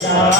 Yeah.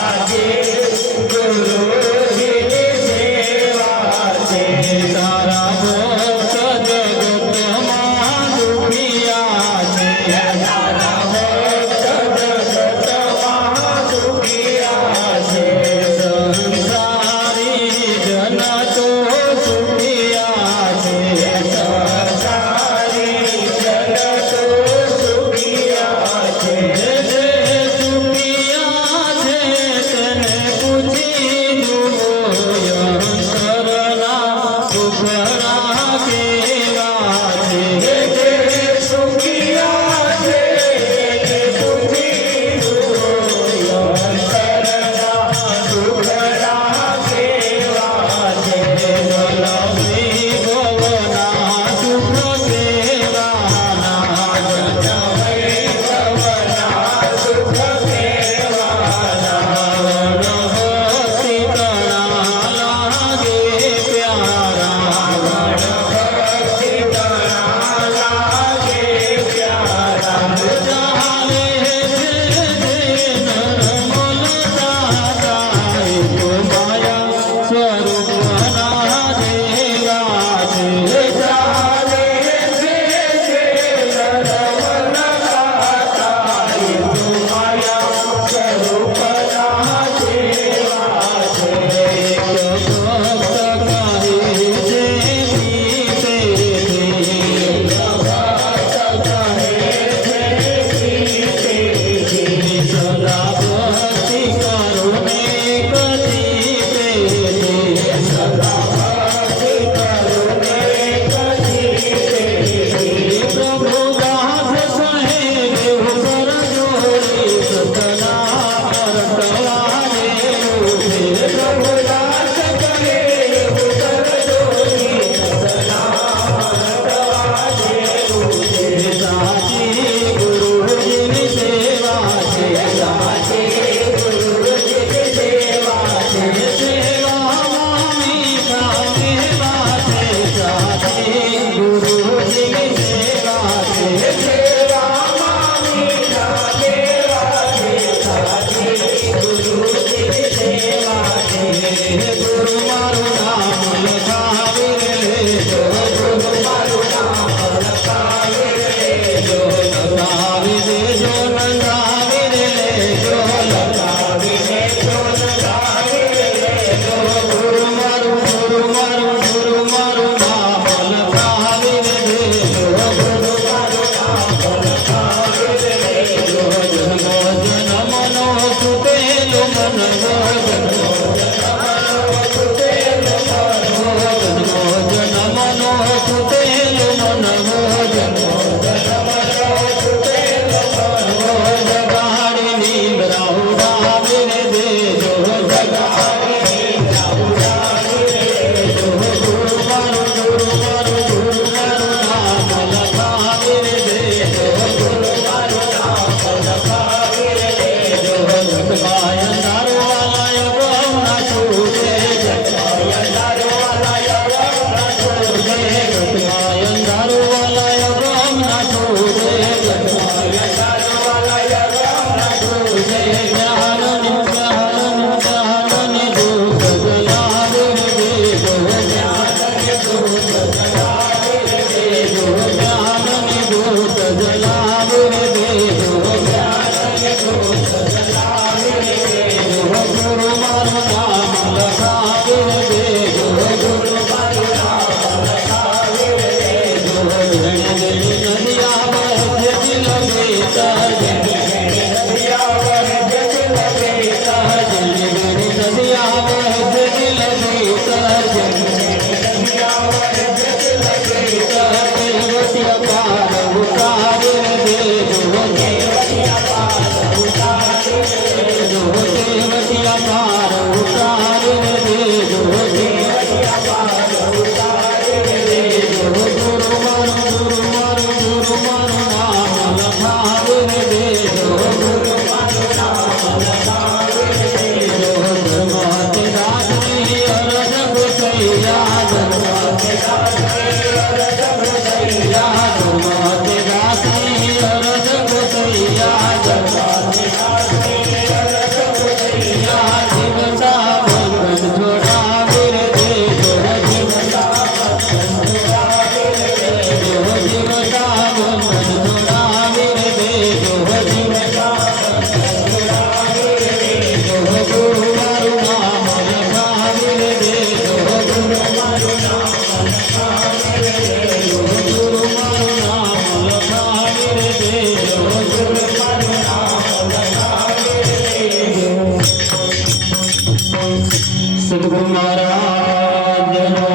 સદગુરુ મહારાજનો જય હો।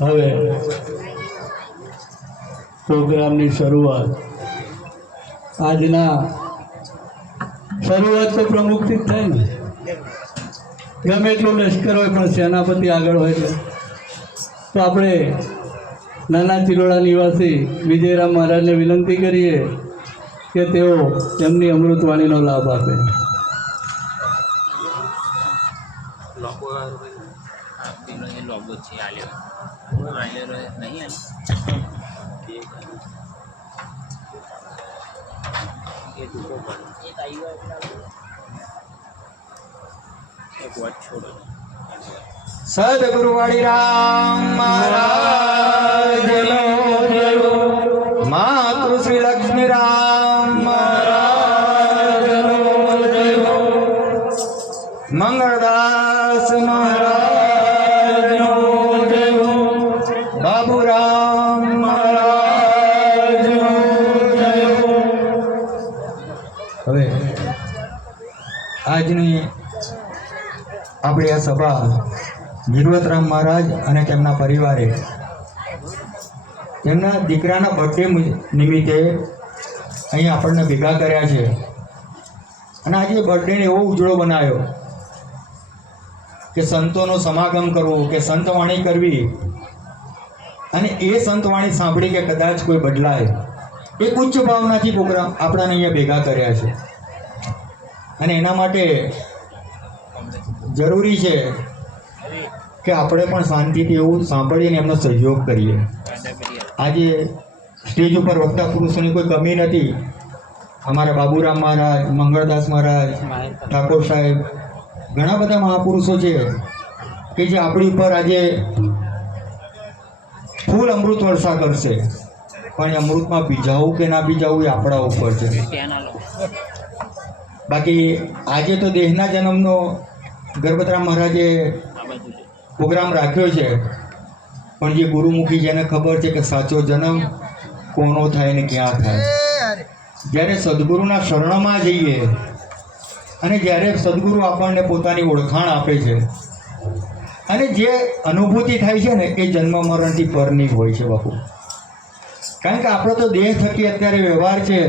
હવે પ્રોગ્રામની શરૂઆત આજના શરૂઆત તો પ્રમુખથી જ થાય ને। ગમે એટલું લશ્કર હોય પણ સેનાપતિ આગળ હોય છે તો આપણે નાના ચિલોડા નિવાસી વિજયરામ મહારાજને વિનંતી કરીએ કે તેઓ તેમની અમૃતવાણીનો લાભ આપે। સદગુરુ વાડીરામ મહારાજનો જય હો। માતૃ શ્રી લક્ષ્મી રામ મહારાજનો જય હો। મંગળદાસ મહારાજનો જય હો। બાબુરામ મહારાજનો જય હો। હવે આજની આપણી આ સભા ગિરવતરામ મહારાજ અને તેમના પરિવારે તેમના દીકરાના બર્થડે નિમિત્તે અહીં આપણને ભેગા કર્યા છે અને આજે બર્થડેને એવો ઉજળો બનાવ્યો કે સંતોનો સમાગમ કરવો કે સંતવાણી કરવી અને એ સંતવાણી સાંભળી કે કદાચ કોઈ બદલાય એક ઉચ્ચ ભાવનાથી પ્રોગ્રામ આપણાને અહીંયા ભેગા કર્યા છે અને એના માટે જરૂરી છે કે આપણે પણ શાંતિથી એવું સાંભળીને એમનો સહયોગ કરીએ। આજે સ્ટેજ ઉપર વક્તા પુરુષોની કોઈ કમી નથી। અમારા બાબુરામ મહારાજ, મંગળદાસ મહારાજ, ઠાકોર સાહેબ, ઘણા બધા મહાપુરુષો છે કે જે આપણી ઉપર આજે ફૂલ અમૃત વર્ષા કરશે, પણ એ અમૃતમાં ભીજાવું કે ના ભીજાવું એ આપણા ઉપર છે। બાકી આજે તો દેહના જન્મનો ગિરવતરામ મહારાજે પ્રોગ્રામ રાખ્યો છે, પણ જે ગુરુમુખી જેને ખબર છે કે સાચો જન્મ કોનો થાય ને ક્યાં થાય। જ્યારે સદગુરુના શરણમાં જઈએ અને જ્યારે સદગુરુ આપણને પોતાની ઓળખાણ આપે છે અને જે અનુભૂતિ થાય છે ને એ જન્મ મરણથી પરની હોય છે બાપુ। કારણ કે આપણો તો દેહ થકી અત્યારે વ્યવહાર છે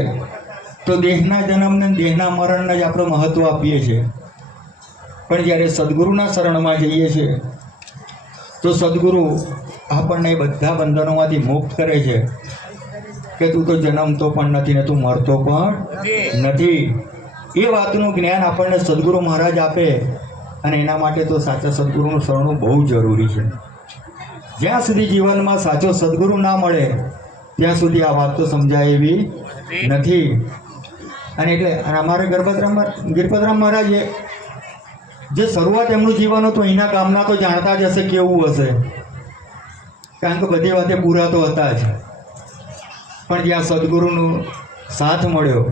તો દેહના જન્મને દેહના મરણને જ આપણે મહત્વ આપીએ છીએ, પણ જ્યારે સદગુરુના શરણમાં જઈએ છીએ તો સદગુરુ આપણને બધા બંધનોમાંથી મુક્ત કરે છે કે તું તો જન્મતો પણ નથી ને તું મરતો પણ નથી। એ વાતનું જ્ઞાન આપણને સદગુરુ મહારાજ આપે અને એના માટે તો સાચા સદગુરુનું શરણું બહુ જરૂરી છે। જ્યાં સુધી જીવનમાં સાચો સદગુરુ ના મળે ત્યાં સુધી આ વાત તો સમજાય એવી નથી। અને એટલે અમારે ગિરપતરામ મહારાજે જે શરૂઆત એમનું જીવન હતું એના કામના તો જાણતા જ હશે કેવું હશે, કારણ કે બધી વાતે પૂરા તો હતા જ, પણ જ્યાં સદગુરુનો સાથ મળ્યો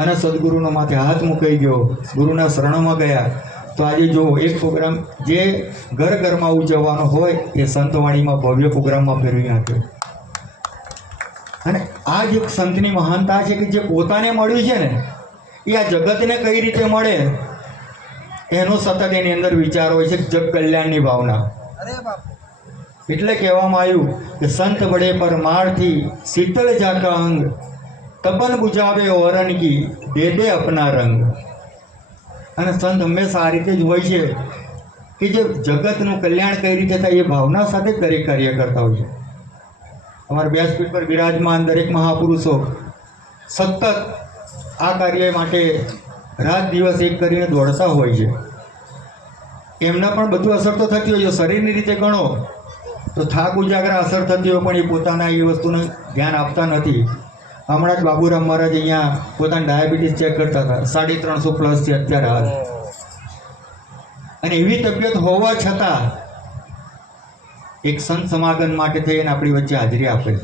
અને સદગુરુનો માથે હાથ મુકાઈ ગયો, ગુરુના શરણમાં ગયા, તો આજે જો એક પ્રોગ્રામ જે ઘર ઘરમાં ઉજવવાનો હોય એ સંતવાણીમાં ભવ્ય પ્રોગ્રામમાં ફેરવી નાખ્યો। અને આ જ એક સંતની મહાનતા છે કે જે પોતાને મળ્યું છે ને એ આ જગતને કઈ રીતે મળે એનો સતત એની અંદર વિચાર હોય છે, જગ કલ્યાણની ભાવના। એટલે કહેવામાં આવ્યું કે સંત બડે પરમારથી શીતળ જાકા અંગ, તપન બુજાવે ઓરન કી દે દે અપના રંગ। અને સંત હંમેશા આ રીતે જ હોય છે કે જે જગતનું કલ્યાણ કઈ રીતે થાય એ ભાવના સાથે દરેક કાર્ય કરતા હોય છે। અમારા વ્યાસપીઠ પર બિરાજમાન દરેક મહાપુરુષો સતત આ કાર્ય માટે રાત દિવસ એક કરીને દોડતા હોય છે। એમને પણ બધું અસર તો થતી હોય છે, શરીરની રીતે ગણો તો થાક ઉજાગરા અસર થતી હોય, પણ એ પોતાના એ વસ્તુને ધ્યાન આપતા નથી। હમણાં જ બાબુરામ મહારાજ અહીંયા પોતાની ડાયાબિટીસ ચેક કરતા હતા, 350+ છે અત્યારે હાલ, અને એવી તબિયત હોવા છતાં એક સંત સમાગમ માટે થઈને આપણી વચ્ચે હાજરી આપે છે।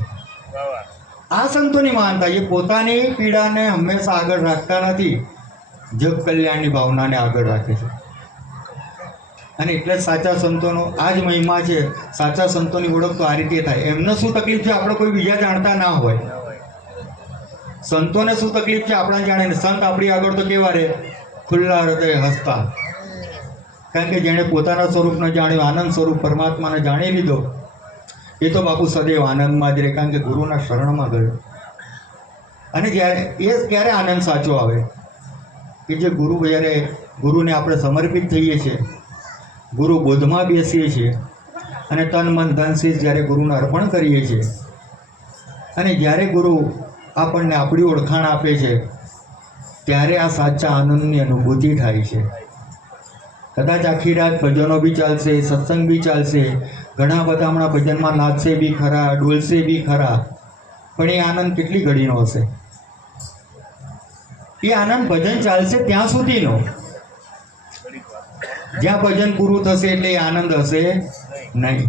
આ સંતોની મહાનતા, એ પોતાની પીડાને હંમેશા આગળ રાખતા નથી, જગ કલ્યાણની ભાવનાને આગળ રાખે છે। અને એટલે જ સાચા સંતોનો આ જ મહિમા છે। સાચા સંતોની ઓળખ તો આ રીતે થાય। એમને શું તકલીફ છે આપણે કોઈ બીજા જાણતા ના હોય, સંતોને શું તકલીફ છે આપણા જાણે, સંત આપણી આગળ તો કેવા રહે ખુલ્લા હૃદય હસતા. કારણ કે જેણે પોતાના સ્વરૂપને જાણ્યું, આનંદ સ્વરૂપ પરમાત્માને જાણી લીધો, એ તો બાપુ સદૈવ આનંદમાં જ રહે. કારણ કે ગુરુના શરણમાં ગયો. અને ત્યારે આનંદ સાચો આવે કે જે ગુરુને આપણે સમર્પિત થઈએ છીએ, ગુરુ બોધમાં બેસીએ છીએ અને તન મન ધન શીશ જ્યારે ગુરુને અર્પણ કરીએ છીએ, અને જ્યારે ગુરુ આપણને આપણી ઓળખાણ આપે છે, ત્યારે આ સાચા આનંદની અનુભૂતિ થાય છે. કદાચ આખી રાત ભજનો બી ચાલશે, સત્સંગ બી ચાલશે, ઘણા બધા હમણાં ભજનમાં નાચશે બી ખરા, ડોલશે બી ખરા, પણ એ આનંદ કેટલી ઘડીનો હશે? એ આનંદ ભજન ચાલશે ત્યાં સુધીનો. જ્યાં ભજન પૂરું થશે એટલે એ આનંદ હશે નહીં.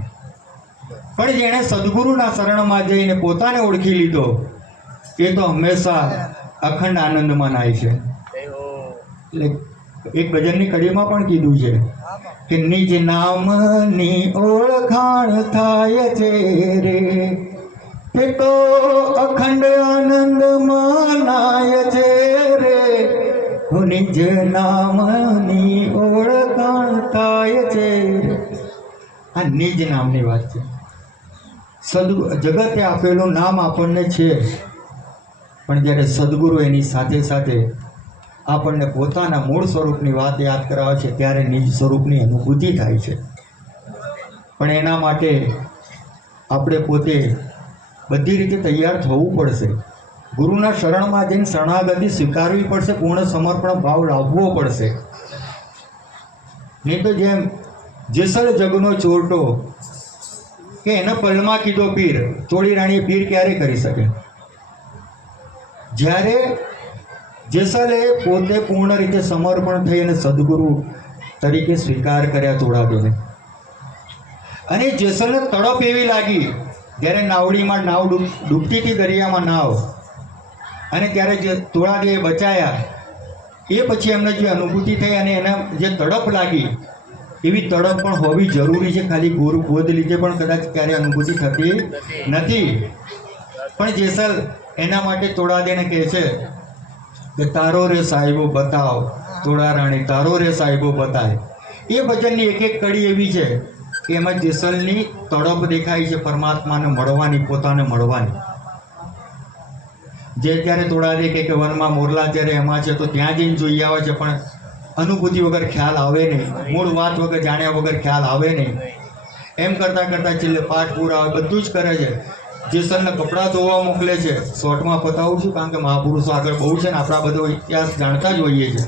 પણ જેણે સદગુરુના શરણમાં જઈને પોતાને ઓળખી લીધો, એ તો હંમેશા અખંડ આનંદમાં નાય છે. એટલે એક ભજનની કડીમાં પણ કીધું છે કે નિજ નામની ઓળખાણ થાય છે રે, તે તો અખંડ આનંદમાં નાય છે રે. નિજ નામની ઓળખાણ થાય છે. આ નિજ નામની વાત છે. જગતે આપેલું નામ આપણને છે, પણ જ્યારે સદગુરુ એની સાથે સાથે આપણને પોતાના મૂળ સ્વરૂપની વાત યાદ કરાવે છે, ત્યારે નિજ સ્વરૂપની અનુભૂતિ થાય છે. પણ એના માટે આપણે પોતે બધી રીતે તૈયાર થવું પડશે. ગુરુના શરણમાં જઈને શરણાગતિ સ્વીકારવી પડશે, પૂર્ણ સમર્પણ ભાવ લાવવો પડશે. નહીં તો જેમ જેસલ જગનો ચોરટો કે એને પલમાં કીધો પીર, ચોળી રાણીએ પીર ક્યારે કરી શકે? જ્યારે જેસલે પોતે પૂર્ણ રીતે સમર્પણ થઈ અને સદગુરુ તરીકે સ્વીકાર કર્યા તોડાદેને, અને જેસલને તડપ એવી લાગી જ્યારે નાવડીમાં નાવ ડૂબતી હતી, દરિયામાં નાવ, અને ત્યારે જે તોડાદેવે બચાયા, એ પછી એમને જે અનુભૂતિ થઈ અને એને જે તડપ લાગી, એવી તડપ પણ હોવી જરૂરી છે. ખાલી ગુરુ બોધ લીધે પણ કદાચ ક્યારે અનુભૂતિ થતી નથી. પણ જેસલ એના માટે તોડાદેને કહે છે કે તારો રે સાહેબો બતાવ, તોડા રાણી તારો રે સાહેબો બતાય. એ ભજનની એક એક કડી એવી છે કે એમાં જેસલની તડપ દેખાય છે પરમાત્માને મળવાની, પોતાને મળવાની. જે ત્યારે તોડાદે કે વનમાં મોરલા જ્યારે એમાં છે તો ત્યાં જઈને જોઈ આવે છે, પણ અનુભૂતિ વગર ખ્યાલ આવે નહીં, મૂળ વાત વગર જાણ્યા વગર ખ્યાલ આવે નહીં. એમ કરતાં કરતાં છેલ્લે પાઠ પૂરા આવે, બધું જ કરે છે. જેસલને કપડાં ધોવા મોકલે છે. શોર્ટમાં બતાવું છું કારણ કે મહાપુરુષો આગળ બહુ છે ને આપણા બધો ઇતિહાસ જાણતા જ હોઈએ છે.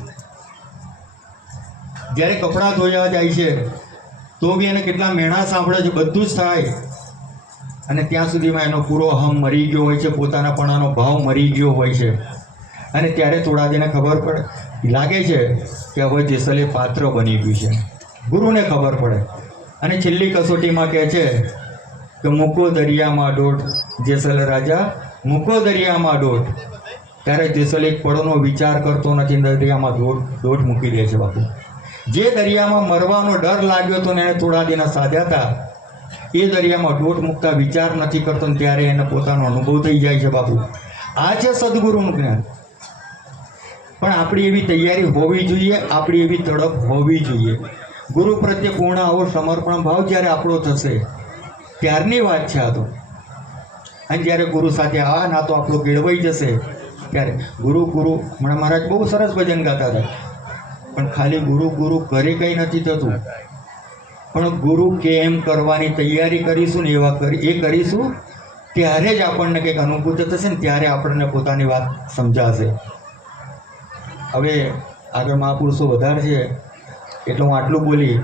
જ્યારે કપડાં ધોયા જાય છે તો બી એને કેટલા મેણા સાંભળે છે, બધું જ થાય. અને ત્યાં સુધીમાં એનો પૂરો અહમ મરી ગયો હોય છે, પોતાનાપણાનો ભાવ મરી ગયો હોય છે. અને ત્યારે તોડાદેને ખબર પડે, લાગે છે કે હવે જેસલે પાત્ર બની ગયું છે. ગુરુને ખબર પડે અને છેલ્લી કસોટીમાં કહે છે કે મૂકો દરિયામાં દોટ, જેસલ રાજા મૂકો દરિયામાં દોટ. ત્યારે જેસલ એક પળનો વિચાર કરતો નથી, દરિયામાં દોટ મૂકી દે છે. બાપુ જે દરિયામાં મરવાનો ડર લાગ્યો હતો ને એને તોડાદેના સાધ્યા હતા, એ દરિયામાં દોટ મૂકતા વિચાર નથી કરતો ને ત્યારે એને પોતાનો અનુભવ થઈ જાય છે. બાપુ આ છે સદગુરુનું જ્ઞાન. પણ આપણી એવી તૈયારી હોવી જોઈએ, આપણી એવી તડપ હોવી જોઈએ. ગુરુ પ્રત્યે પૂર્ણ આવો સમર્પણ ભાવ જ્યારે આપણો થશે ત્યારની વાત છે આ તો. અને જ્યારે ગુરુ સાથે આ નાતો આપણો કેળવાઈ જશે ત્યારે ગુરુ હમણાં મહારાજ બહુ સરસ ભજન ગાતા હતા, પણ ખાલી ગુરુ ઘરે કંઈ નથી થતું. પણ ગુરુ કેમ કરવાની તૈયારી કરીશું ને એ કરીશું ત્યારે જ આપણને કંઈક અનુભૂતિ થશે ને ત્યારે આપણને પોતાની વાત સમજાશે. હવે આગળ મહાપુરુષો વધારે છે એટલે હું આટલું બોલી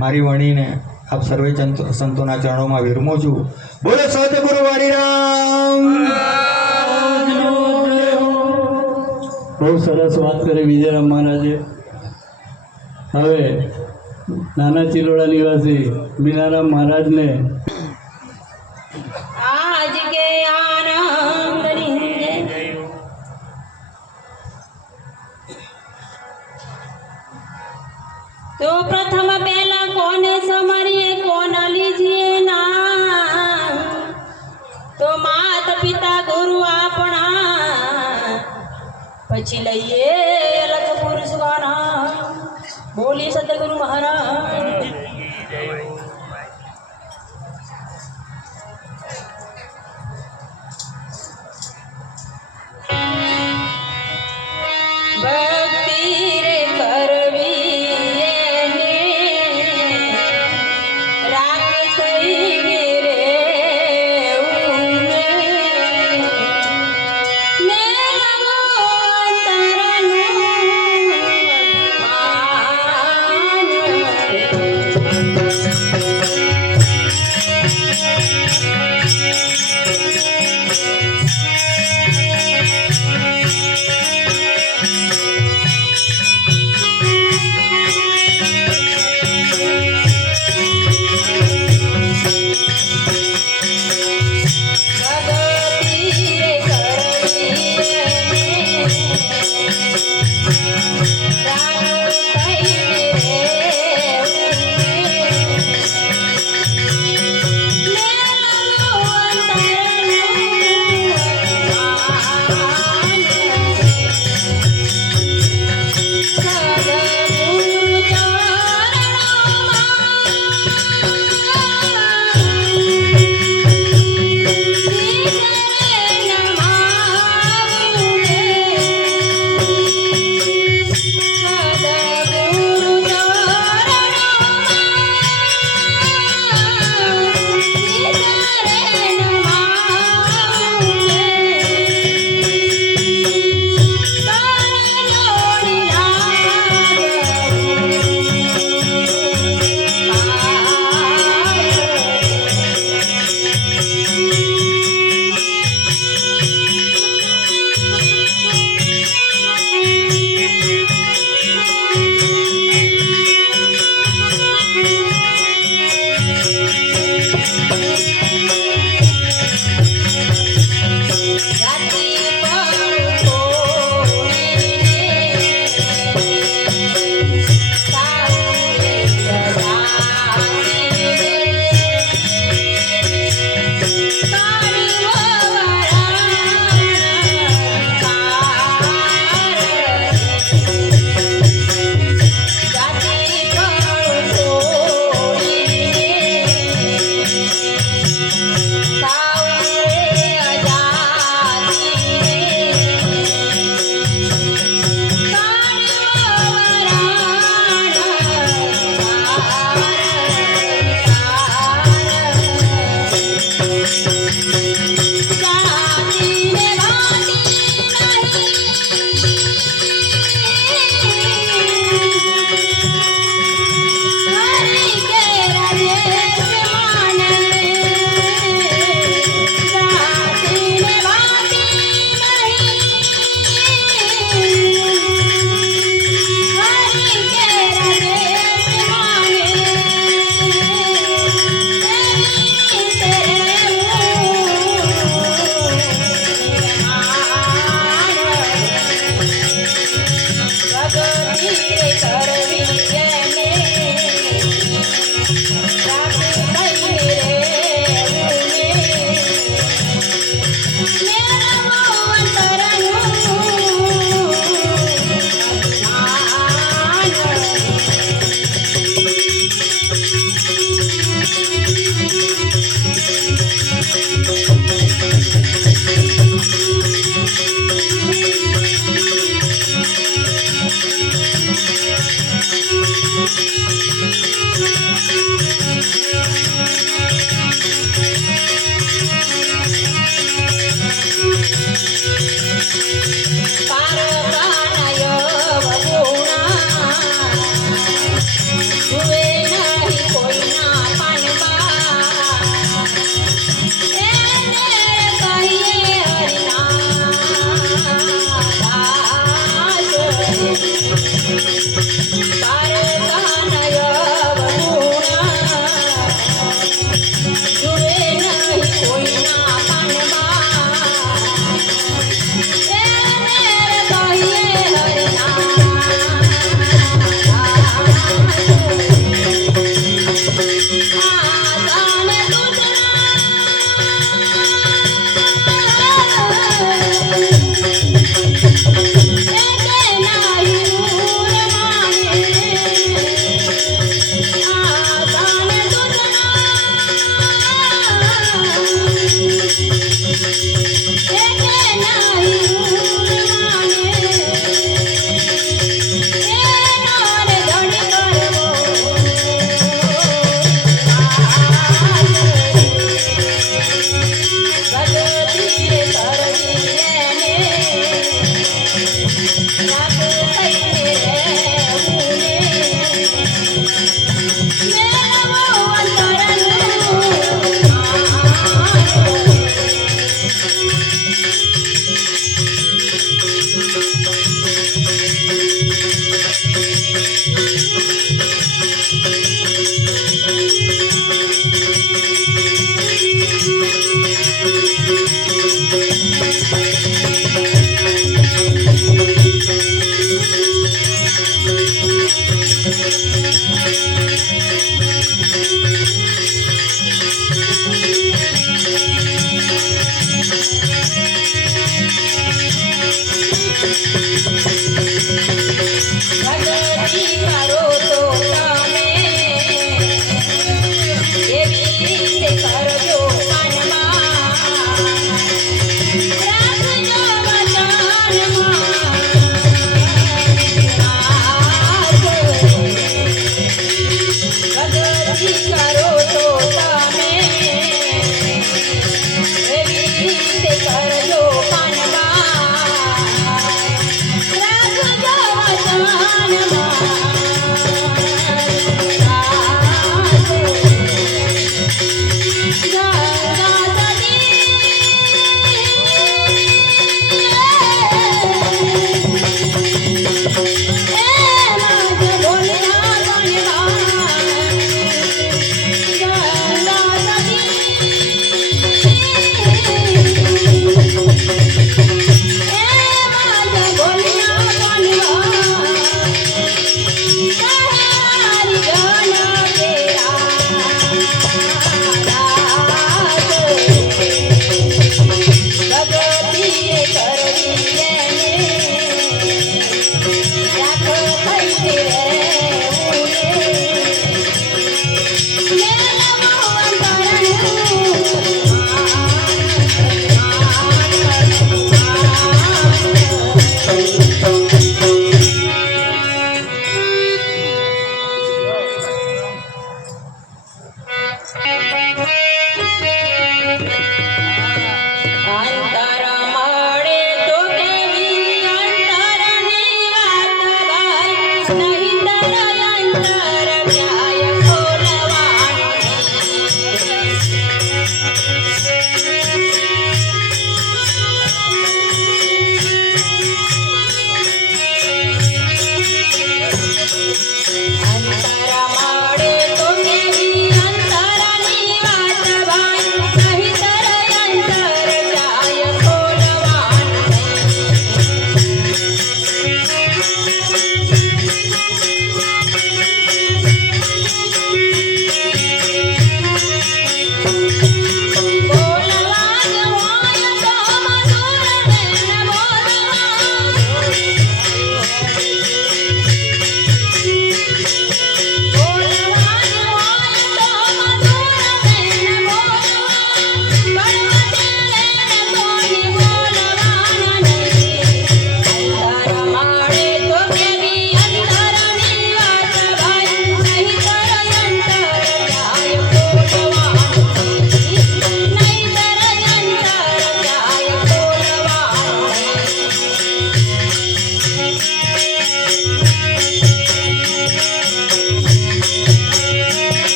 મારી વાણીને આપ સર્વે સંતોના ચરણોમાં વિરમું છું. બોલો સદગુરુ વાણીરામ. બહુ સરસ વાત કરી વિજયરામ મહારાજે. હવે નાના ચિલોડા નિવાસી મીનારામ મહારાજને આજ કે આનંદ રીંગે તો પ્રથમ પહેલા કોને સમરીએ કોના લીજીએ નામ, તો માત પિતા ગુરુ આપણા પછી લઈએ અલગ પુરુષ ગાના બોલી સતગુરુ મહારાજ ભક્તિ રે કરવી એને રાખવી રે ઉમે ને નમો અંતરનું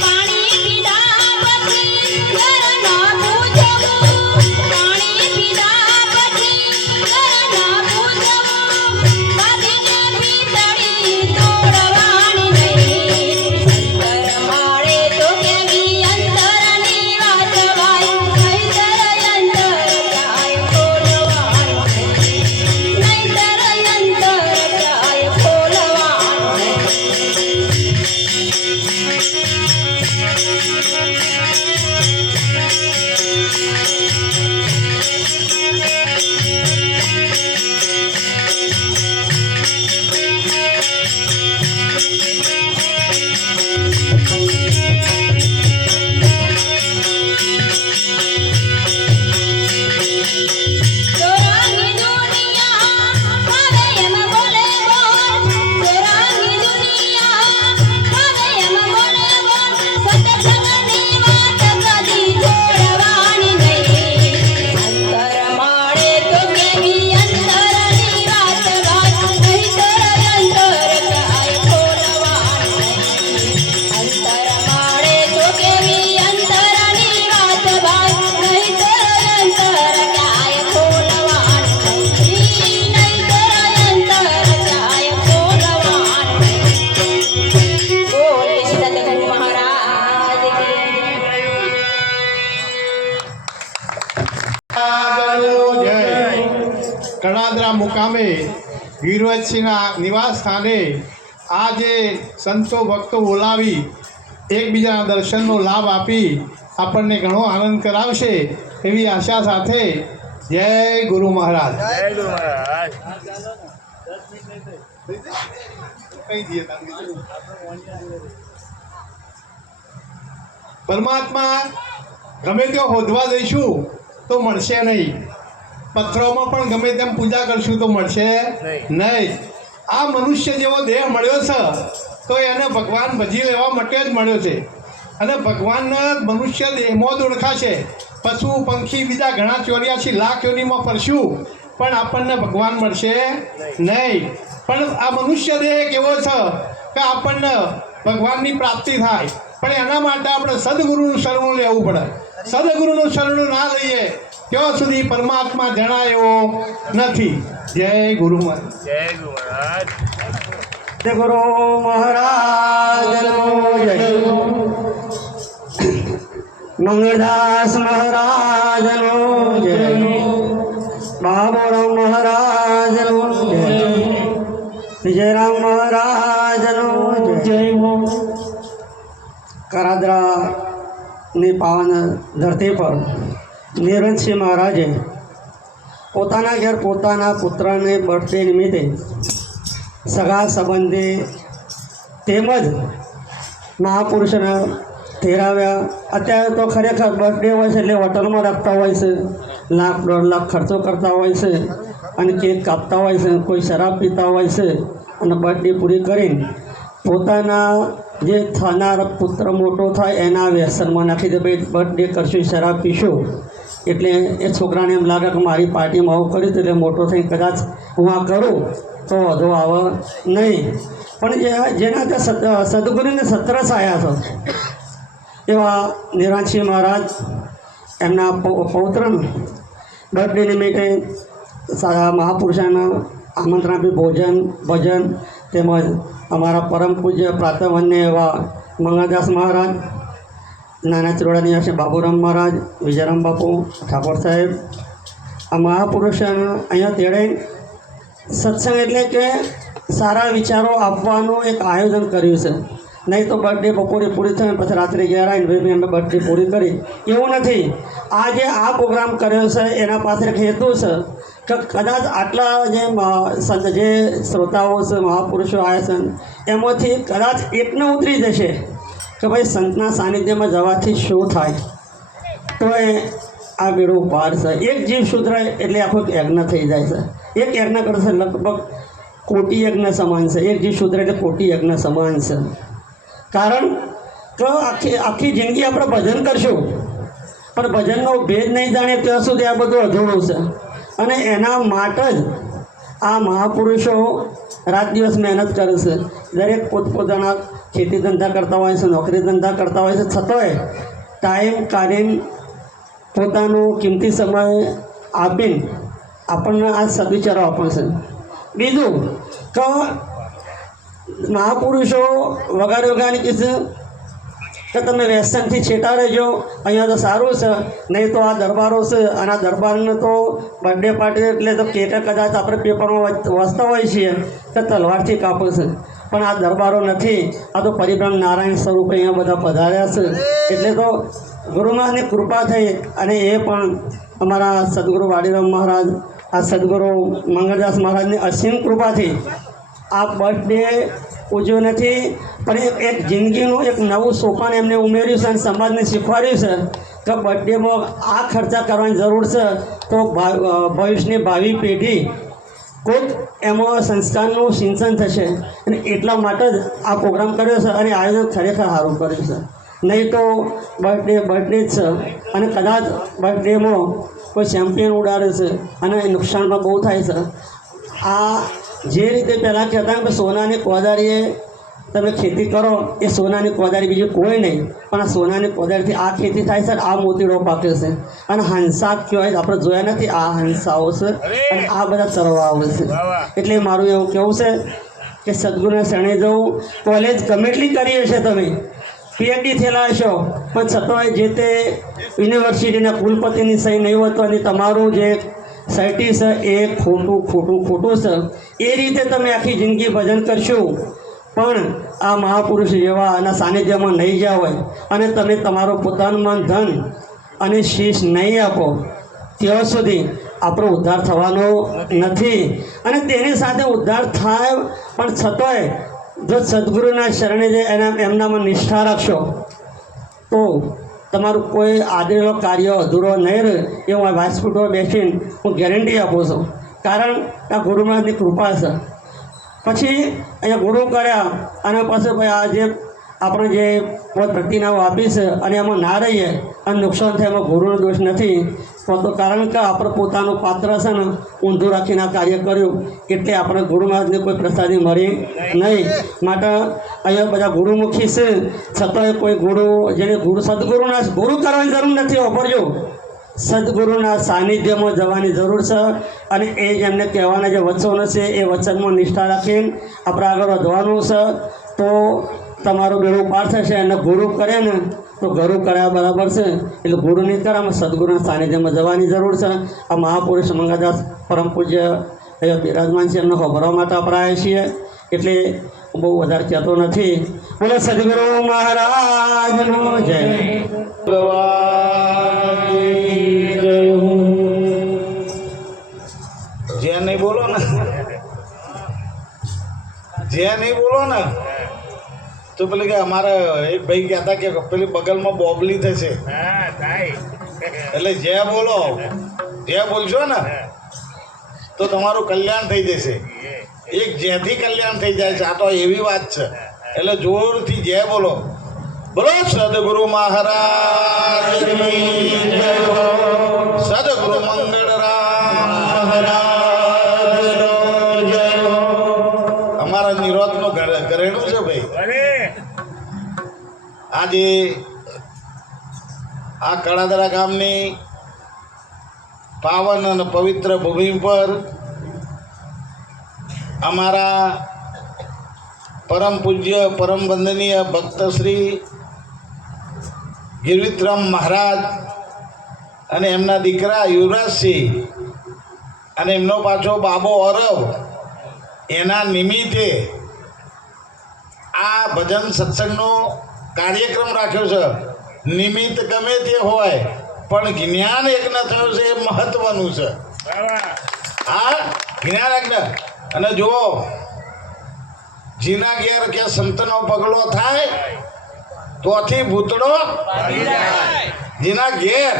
પાણી પીધા પછી ઘરના પૂજવું પાણી પીધા પછી ઘરના પૂજવું બાંધીને પીતળી તોડવાની નહીં અંતર માળે તો કેવી અંતરની વાત વાય નહીંતર અંતર ક્યાંય ખોલવાનું નહીંતર અંતર ક્યાંય ખોલવાનું ચોરાની દુનિયા હવે એમ બોલે બોલ ચોરાની દુનિયા હવે એમ બોલે બોલ સત્સંગની વાત કદી છોડવાની નહીં અંતર માળે તો કેવી અંતરની વાત નહીંતર અંતર ક્યાંય ખોલવાનું અંતર માળે તો કેવી અંતરની વાત નહીંતર અંતર ક્યાંય ખોલવાનું નહીંતર અંતર ક્યાંય ખોલવાનું બોલ સદગુરુ મહારાજ કી જય કણાદરા મુકામે વીરવતસિંહના નિવાસ સ્થાને આજે સંતો ભક્તો બોલાવી એકબીજાના દર્શનનો લાભ આપી આપણને ઘણો આનંદ કરાવશે એવી આશા સાથે જય ગુરુ મહારાજ. પરમાત્મા ગમે તે હોદવા દઈશું તો મળશે નહીં, પથ્થરોમાં પણ ગમે તેમ પૂજા કરશું તો મળશે નહીં. આ મનુષ્ય જેવો દેહ મળ્યો છે તો એને ભગવાન ભજી લેવા માટે જ મળ્યો છે અને ભગવાનના મનુષ્ય દેહમાં જ ઓળખાશે. પશુ પંખી બીજા ઘણા 84 લાખ યોનિમાં ફરશું પણ આપણને ભગવાન મળશે નહીં. પણ આ મનુષ્ય દેહ એક એવો છે કે આપણને ભગવાનની પ્રાપ્તિ થાય, પણ એના માટે આપણે સદગુરુનું શરણું લેવું પડે. સદગુરુનું શરણું ના લઈએ ત્યાં સુધી પરમાત્મા જણાય એવો નથી. જય ગુરુ મહારાજ. જય ગુરુ મહારાજનો જય. મંગળદાસ મહારાજનો જય. બાબુરામ મહારાજનો જય. વિજયરામ મહારાજનો જય. કરાદરાની પાવન ધરતી પર નિરંજસિંહ મહારાજે પોતાના ઘેર પોતાના પુત્રને બર્થડે નિમિત્તે સગા સંબંધી તેમજ મહાપુરુષોને તેરાવ્યા. અત્યારે તો ખરેખર બર્થડે હોય છે એટલે હોટલમાં રાખતા હોય છે, લાખ 1.5 લાખ ખર્ચો કરતા હોય છે અને કેક કાપતા હોય છે, કોઈ શરાબ પીતા હોય છે અને બર્થડે પૂરી કરીને પોતાના જે થનાર પુત્ર મોટો થાય એના વ્યસનમાં નાખી દે. ભાઈ બર્થડે કરશું, શરાબ પીશું એટલે એ છોકરાને એમ લાગે કે મારી પાર્ટીમાં આવું કર્યું એટલે મોટો થઈને કદાચ હું આ કરું તો વધુ આવે નહીં. પણ જેના ત્યાં સદગુરુને સત્રસ આવ્યા છે એવા નિરંજસિંહ મહારાજ એમના પૌત્રનું બર્થડે નિમિત્તે મહાપુરુષોના આમંત્રણ આપી ભોજન ભજન તેમજ અમારા પરમ પૂજ્ય પ્રાતઃવન્ય એવા મંગળદાસ મહારાજ, નાના ચિરોડા નિવાસી બાબુરામ મહારાજ, વિજયરામ બાપુ, ઠાકોર સાહેબ, આ મહાપુરુષોને અહીંયા તેડે સત્સંગ એટલે કે સારા વિચારો આપવાનું એક આયોજન કર્યું છે. નહીં તો બર્થડે બપોરે પૂરી થઈ પછી રાત્રે ઘેર આવીને ભાઈ અમે બર્થડે પૂરી કરી એવું નથી. આ જે આ પ્રોગ્રામ કર્યો છે એના પાછળ એક હેતુ છે કે કદાચ આટલા જે શ્રોતાઓ છે, મહાપુરુષો આવ્યા છે એમાંથી કદાચ એકને ઉતરી જશે કે ભાઈ સંતના સાનિધ્યમાં જવાથી શું થાય, તો એ આ બેડો પાર છે. એક જીવ સુધરાય એટલે આખો યજ્ઞ થઈ જાય છે. એક યજ્ઞ કરશે લગભગ કોટી યજ્ઞ સમાન છે. એક જીવ સુધરે એટલે કોટી યજ્ઞ સમાન છે. કારણ કે આખી જિંદગી આપણે ભજન કરશું પણ ભજનનો ભેદ નહીં જાણીએ ત્યાં સુધી આ બધું અધૂરું છે. અને એના માટે જ આ મહાપુરુષો રાત દિવસ મહેનત કરે છે. દરેક પોતપોતાના ખેતી ધંધા કરતા હોય છે, નોકરી ધંધા કરતા હોય છે, છતાંય ટાઈમ કાઢીને પોતાનો કિંમતી સમય આપીને આપણને આ સદવિચારો આપે છે. બીજું કે મહાપુરુષો વગાડ વગાડી કહેશે કે તમે વ્યસનથી છેટા રહેજો, અહીંયા તો સારું છે, નહીં તો આ દરબારો છે અને આ દરબારને તો બર્થડે પાર્ટી એટલે તો કેક કદાચ આપણે પેપરમાં વાંચતા હોઈએ છીએ કે તલવારથી કાપે છે, પણ આ દરબારો નથી, આ તો પરિભ્રમ નારાયણ સ્વરૂપે અહીંયા બધા પધાર્યા છે. એટલે તો ગુરુમાની કૃપા થઈ અને એ પણ અમારા સદગુરુ વાડીરામ મહારાજ, આ સદગુરુ મંગળદાસ મહારાજની અસીમ કૃપાથી આ બર્થડે ઉજવ્યો નથી, પણ એક જિંદગીનું એક નવું સોપાન એમને ઉમેર્યું છે અને સમાજને શીખવાડ્યું છે કે બર્થડેમાં આ ખર્ચા કરવાની જરૂર છે તો ભવિષ્યની ભાવિ પેઢી કોઈક એમાં સંસ્કારનું સિંચન થશે. અને એટલા માટે જ આ પ્રોગ્રામ કર્યો છે અને આયોજન ખરેખર સારું કર્યું છે. નહીં તો બર્થડે જ છે અને કદાચ બર્થડેમાં કોઈ ચેમ્પિયન ઉડાડે છે અને નુકસાન પણ બહુ થાય છે. આ જે રીતે પહેલાં કહેતા કે સોનાની કોદાળીએ તમે ખેતી કરો, એ સોનાની કોદાળી બીજી કોઈ નહીં, પણ આ સોનાની કોદાળીથી આ ખેતી થાય છે, આ મોતીડો પાકે છે. અને હંસા કહેવાય આપણે જોયા નથી, આ હંસાઓ છે અને આ બધા ચરવાઓ છે. એટલે મારું એવું કહેવું છે કે સદગુરુને શરણે જવું. કોલેજ ગમે એટલી કરી હશે, તમે PhD થયેલા હશો, પણ છતાંય જે તે યુનિવર્સિટીના કુલપતિની સહી નહીં હોતો અને તમારું જે સર્ટી છે એ ખોટું છે. એ રીતે તમે આખી જિંદગી ભજન કરશો પણ આ મહાપુરુષ જેવા આના સાનિધ્યમાં નહીં જાવ હોય અને તમે તમારું પોતાનું મન ધન અને શીશ નહીં આપો ત્યાં સુધી આપણો ઉદ્ધાર થવાનો નથી. અને તેની સાથે ઉદ્ધાર થાય પણ છતાંય જો સદગુરુના શરણે જે એમનામાં નિષ્ઠા રાખશો તો તમારું કોઈ આદરેલો કાર્ય અધૂરો નહીં રહે. એ હું વાસપુટમાં બેસીને હું ગેરંટી આપું છું, કારણ કે આ ગુરુ મહારાજની કૃપા છે. પછી અહીંયા ગુરુ કર્યા અને પછી ભાઈ આ જે આપણે જે પોત પ્રતિનાઓ આપી છે અને એમાં ના રહીએ અને નુકસાન થાય, એમાં ગુરુનો દોષ નથી. તો કારણ કે આપણે પોતાનું પાત્ર છે ને ઊંધું રાખીને આ કાર્ય કર્યું એટલે આપણે ગુરુ મહારાજને કોઈ પ્રસાદી મળી નહીં. માટે અહીંયા બધા ગુરુમુખી છે, છતાંય કોઈ ગુરુ જેને સદગુરુના ગુરુ કરવાની જરૂર નથી. વાપરજો, સદગુરુના સાનિધ્યમાં જવાની જરૂર છે અને એ જ એમને કહેવાના જે વચનો છે એ વચનમાં નિષ્ઠા રાખીને આપણે આગળ વધવાનું છે. તો તમારું બેડું પાર થશે. અને ગુરુ કરે ને તો ગુરુ કર્યા બરાબર છે, એટલે ગુરુ નહીં કરવામાં સદગુરુના સાનિધ્યમાં જવાની જરૂર છે. આ મહાપુરુષ મંગળદાસ પરમ પૂજ્ય અહીંયા બિરાજમાન છે, એમને ખબરવા માટે આપણે આવ્યા છીએ, એટલે બહુ વધારે કહેતો નથી. બોલો સદગુરુ મહારાજનો જય. જે નહીં બોલો ને, જે નહીં બોલો ને તો પેલી કે અમારા એક ભાઈ કહેતા કે પેલી બગલમાં બોબલી થશે, એટલે જે બોલો, જે બોલશો ને તો તમારું કલ્યાણ થઈ જશે. એક જેથી કલ્યાણ થઈ જાય છે. આ તો એવી વાત છે, એટલે જોરથી જે બોલો. બોલો સદગુરુ મહારાજ, સદગુરુ મંગળરામ મહારાજ. અમારા નિરોધનું ઘરેણું છે ભાઈ. આજે આ કડાદરા ગામની પાવન અને પવિત્ર ભૂમિ પર અમારા પરમ પૂજ્ય પરમ વંદનીય ભક્ત શ્રી ગિરવિક્રમ મહારાજ અને એમના દીકરા યુવરાજસિંહ અને એમનો પાછો બાબો અરબ, એના નિમિત્તે આ ભજન સત્સંગનો કાર્યક્રમ રાખ્યો છે. નિમિત્ત ગમે તે હોય પણ જ્ઞાન યજ્ઞ થયો છે એ મહત્વનું છે. આ જ્ઞાન યજ્ઞ. અને જુઓ, જીના ઘેર કે સંતનો પગલો થાય તોથી ભૂતડો જીના ઘેર,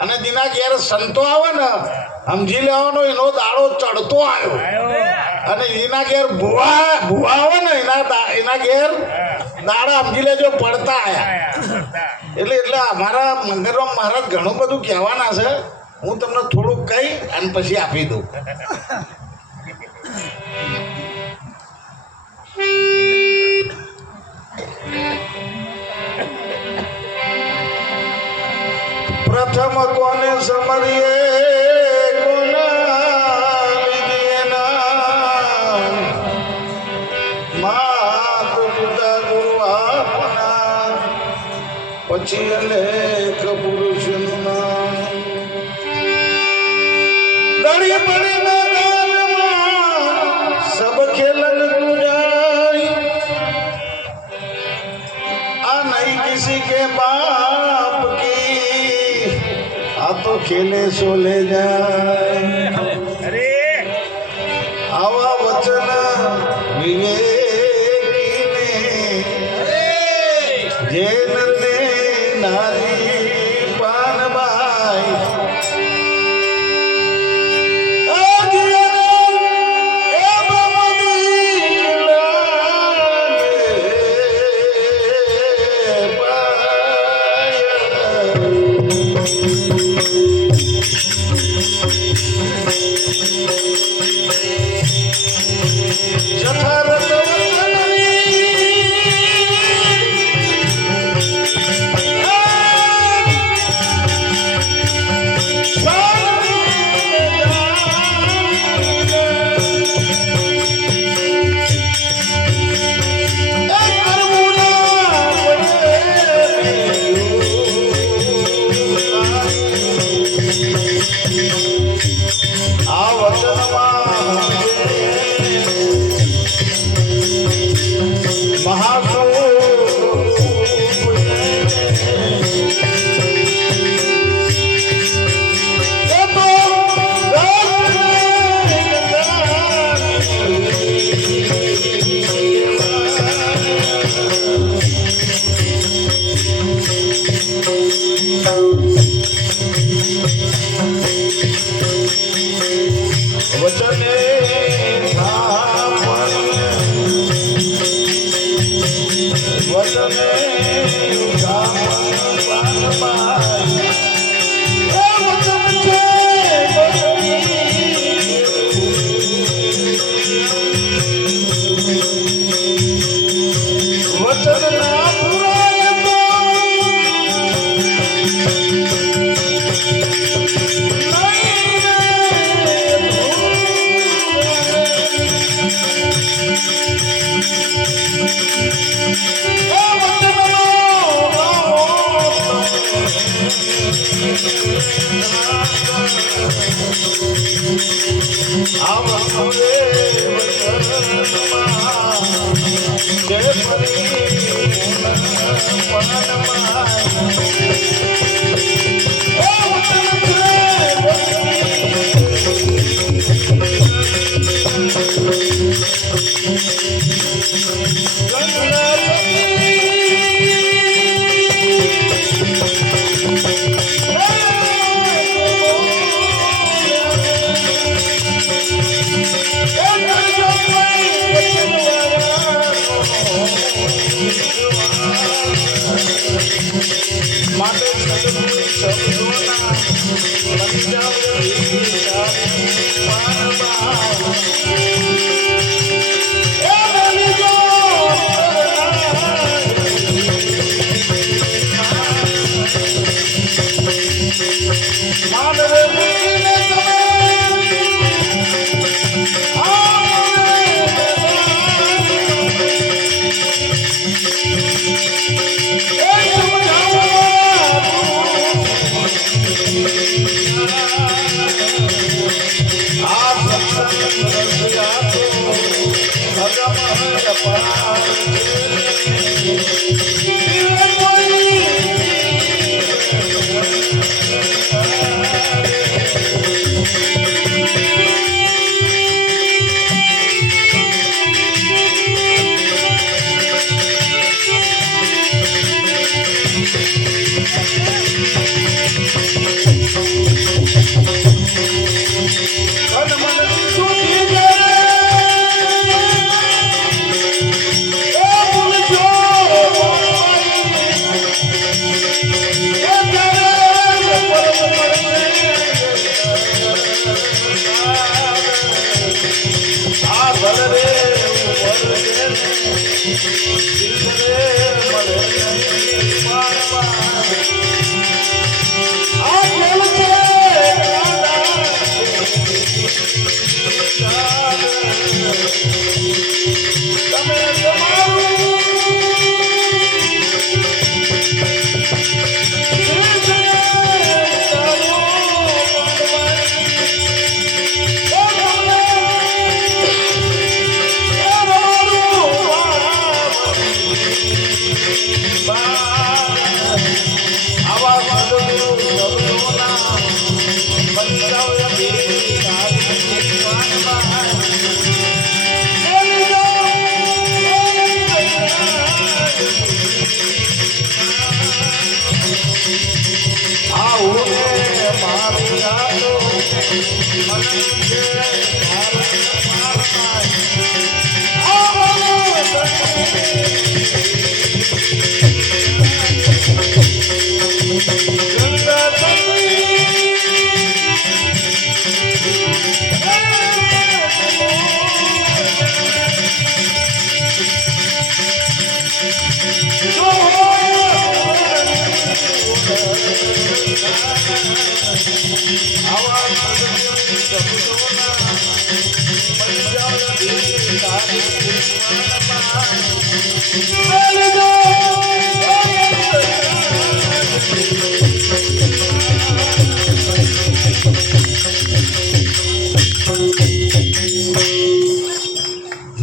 અને જીના ઘેર સંતો આવે ને સમજી લેવાનો એનો દાડો ચડતો આવ્યો, અને એના ઘેર ભૂવા આવે ને એના ઘેર દાડા સમજી લેજો પડતા આવ્યા. એટલે અમારા મંગળરામ મહારાજ ઘણું બધું કહેવાના છે, હું તમને થોડુંક કહી અને પછી આપી દઉં. પ્રથમ કોને સમરીએ કોના લીધે નામ, માત પિતા ગુરુ આપના, પછી અનેક પુરુષનું નામ. દળી પડી મેદાનમાં સબ ખેલન ગુજાય, આ નહીં કિસી કે બાપ કી, આ તો ખેલે સો લે જાય. આવા વચન વિવેકીને જેનને નારી પાનબાઈ, મન મન સુખી જાય.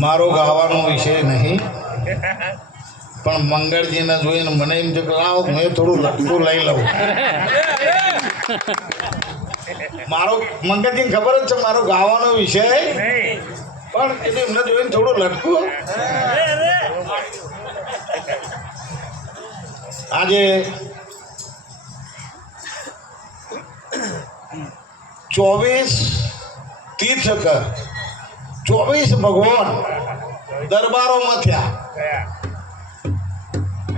મારો ગાવાનો વિષય નહીં, પણ મંગળજીને જોઈને મને એમ છે કે લાવો મેં થોડું લખતું લઈ લઉં. મારો મંગળજીને ખબર જ છે મારો ગાવાનો વિષય, પણ એટલે એમને જોઈને થોડું લટકું. આજે 24 તીર્થકર 24 ભગવાન દરબારોમાં થયા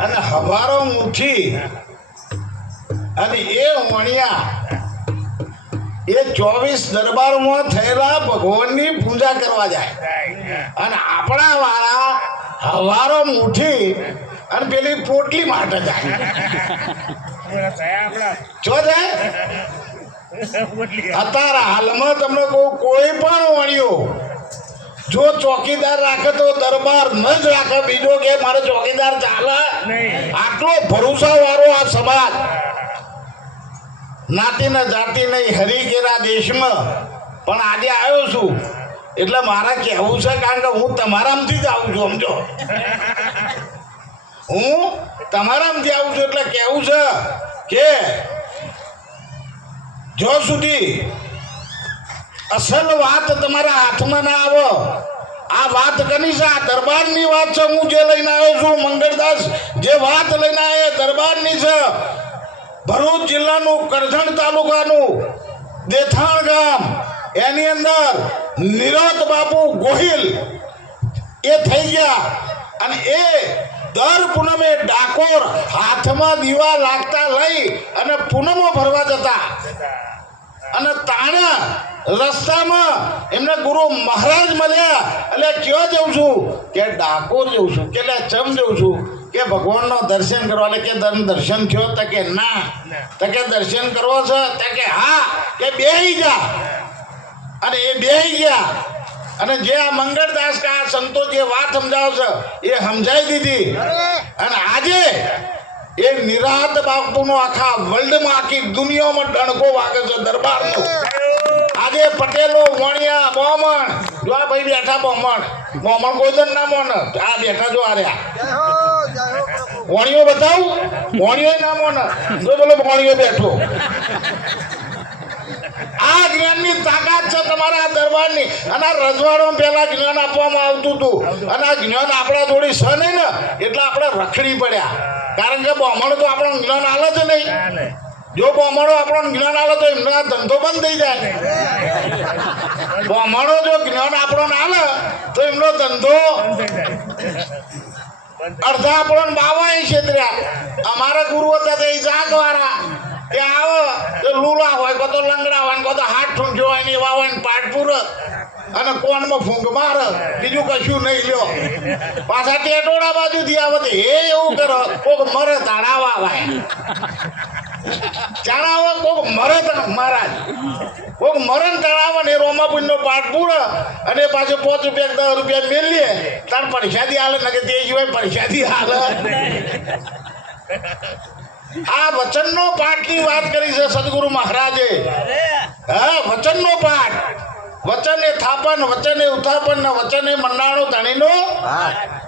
અને હવારો ઉઠી અને એ વણિયા એ 24 દરબારોમાં થયેલા ભગવાનની પૂજા કરવા જાય અને આપણા વાળા હવારો ઉઠી અને પેલી પોટલી માટે જાય. જો જાય અત્યારે હાલમાં તમને કોઈ પણ વણ્યો જો ચોકીદાર રાખે તો દરબાર ન જ રાખે, બીજો કે મારે ચોકીદાર ચાલે. આટલો ભરોસા વાળો આ સમાજ નાતી ને જાતિ નહીં હરિકેરા દેશમાં પણ આજે આવ્યો છું એટલે મારે કહેવું છે, કારણ કે હું તમારામાંથી જ આવું છું. સમજો, હું તમારામાંથી આવું છું એટલે કહેવું છે કે જો સુધી અસલ વાત તમારા હાથમાં ના આવે, આ વાત કની છે, આ દરબારની વાત છે. હું જે લઈને આવ્યો છું મંગળદાસ જે વાત લઈને આવ્યા દરબારની છે. ભરૂચ જિલ્લાનું કરજણ તાલુકાનું દેથાણ ગામ, એની અંદર નિરત બાપુ ગોહિલ એ થઈ ગયા અને એ દર પૂનમે ડાકોર હાથમાં દીવા લાગતા લઈ અને પૂનમો ભરવા જતા અને તાણા રસ્તામાં એમને ગુરુ મહારાજ મળ્યા. એટલે ક્યાં જઉં છું કે ડાકોર જઉં છું. કે ચમ જઉં છું કે ભગવાનનો દર્શન કરવા. એટલે કે દર્શન થયો તો કે ના, તો કે દર્શન કરવા છે તો કે હા, કે બેહી જા. અને એ બેહી ગયા અને જે આ મંગળદાસ કે આ સંતો જે વાત સમજાવશે એ સમજાવી દીધી. અને આજે એ નિરાત બાપુનો આખા વર્લ્ડમાં આખી દુનિયામાં ડણકો વાગે છે દરબારનો. આજે પટેલો વણિયા બોમણ જો આ ભાઈ બેઠા બોમણ કોઈ તો ના મોન આ બેઠા જો આ રહ્યા વણિયો બતાવું વણિયો ના મોન જો બોલો વણિયો બેઠો. આ જ્ઞાનની તાકાત છે તમારા દરબારની. અને આ રજવાડો પહેલા જ્ઞાન આપવામાં આવતું હતું અને આ જ્ઞાન આપણા જોડે છે નહીં ને એટલે આપણે રખડી પડ્યા. કારણ કે બ્રાહ્મણો તો આપણને જ્ઞાન આલે છે નહીં. જો બ્રાહ્મણો આપણને જ્ઞાન આલે તો એમનો ધંધો બંધ થઈ જાય. બ્રાહ્મણો જો જ્ઞાન આપણને આલે તો એમનો ધંધો અડધા આપણને બાવા ક્ષેત્ર્યા. અમારા ગુરુ હતા તે જાગ વાળા એ આવે તો લુલા હોય, કો તો લંગડા હોય, કો તો હાથ ઠૂંઠ્યો હોય ને એવા હોય ને પાટ પૂર અને કોનમાં ફૂંક મારે, બીજું કશું નહીં લ્યો. પાછા ટેટોડા બાજુથી આવે તો એ એવું કરો કોક મરે તાળાવા વાય. ચણાવે કોક મરે મહારાજ કોક મરણ ચણાવે ને રોમાપુરનો પાઠ પૂરો અને પાછો 5 રૂપિયા 10 રૂપિયા મેલીએ તાર પરીક્ષાથી હાલે ને કે તે સિવાય પરીક્ષાથી હાલે આ વચનનો પાઠની વાત કરી છે સદગુરુ મહારાજે હા વચનનો પાઠ વચને થાપન વચને ઉત્થાપન ને વચને મંડાણો ધણીનો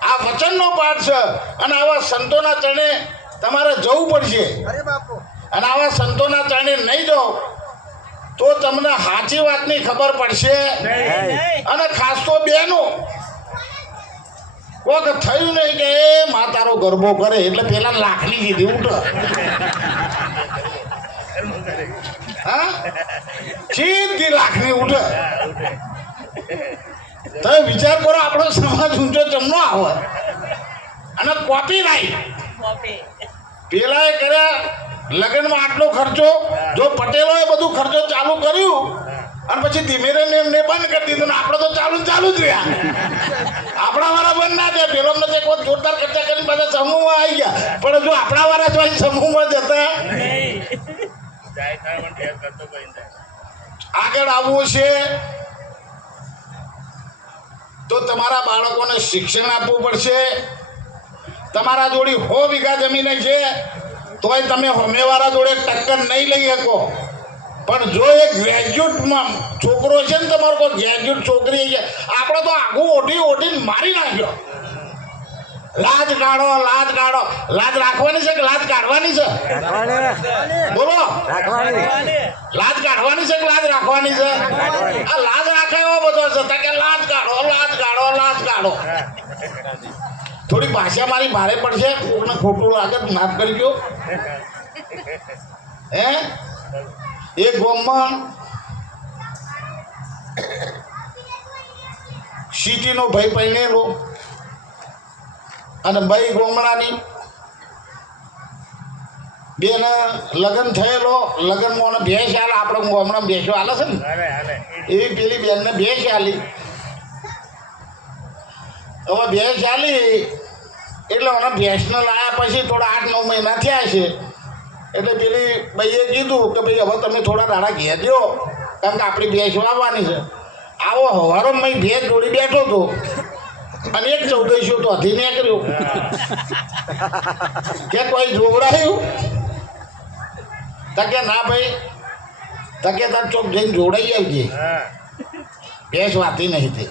આ વચનનો પાઠ છે અને આવા સંતોના ચરણે તમારે જવું પડશે અને આવા સંતોના ચરણે નહીં જાઓ તો તમને સાચી વાતની ખબર પડશે અને ખાસ તો બેનો કોક થયું નહીં કે એ મા તારો ગરબો કરે એટલે પેલા લાખની કીધી ઉઠો હા સીધી લાખની ઉઠે તમે વિચાર કરો આપણો સમાજ ઊંચો જમનો આવે અને કોપી રાઈટ પેલાએ કર્યા લગ્નમાં આટલો ખર્ચો જો પટેલોએ બધું ખર્ચો ચાલુ કર્યું અને પછી ધીમે ધીમે એમને બંધ કરી દીધું ને આપણે તો ચાલુ જ રહ્યા આપણા વાળા બંધ ના થયા પેલો અમને કોઈ જોરદાર ખર્ચા કરીને પાછા સમૂહમાં આવી ગયા પણ જો આપણા વાળા જો સમૂહમાં જતા આગળ આવવું છે તો તમારા બાળકોને શિક્ષણ આપવું પડશે તમારા જોડે 100 વીઘા જમીન છે તોય તમે હોમેવાળા જોડે ટક્કર નહીં લઈ શકો પણ જો એ ગ્રેજ્યુએટમાં છોકરો છે ને તમારો કોઈ ગ્રેજ્યુએટ છોકરી છે આપણે તો આખું ઓઢીને મારી નાખ્યો લાજ કાઢો લાજ રાખવાની છે કે લાજ કાઢવાની છે બોલો લાજ કાઢવાની છે કે લાજ રાખવાની છે આ લાજ રાખે એવો બધો છે કે લાજ કાઢો થોડી ભાષા મારી ભારે પડશે કોકને ખોટું લાગે તો માફ કરજો હે એક ગામમાં સિટીનો ભાઈ પહેરેલો અને ભાઈ ગોમડાની બેન લગ્ન થયેલો લગ્નમાં ભેંસ આલે આપણે ગામડામાં ભેંસો આલે છે ને એવી પેલી બેનને ભેંસ આલી હવે ભેંસ આલી એટલે મને ભેંસને લાયા પછી થોડા 8-9 મહિના થયા છે એટલે પેલી ભાઈએ કીધું કે ભાઈ હવે તમે થોડા દાડા ઘેર દો કારણ કે આપણી ભેંસ વાવવાની છે આવો હવારો મેં ભેંસ જોડી બેઠો હતો અને એક 1400 તો હથી નીકળ્યું કે કોઈ જોવડાયું તકે ના ભાઈ તકે તાર ચોક જઈને જોડાઈ આવજે ભેંસ વાતી નહીં તે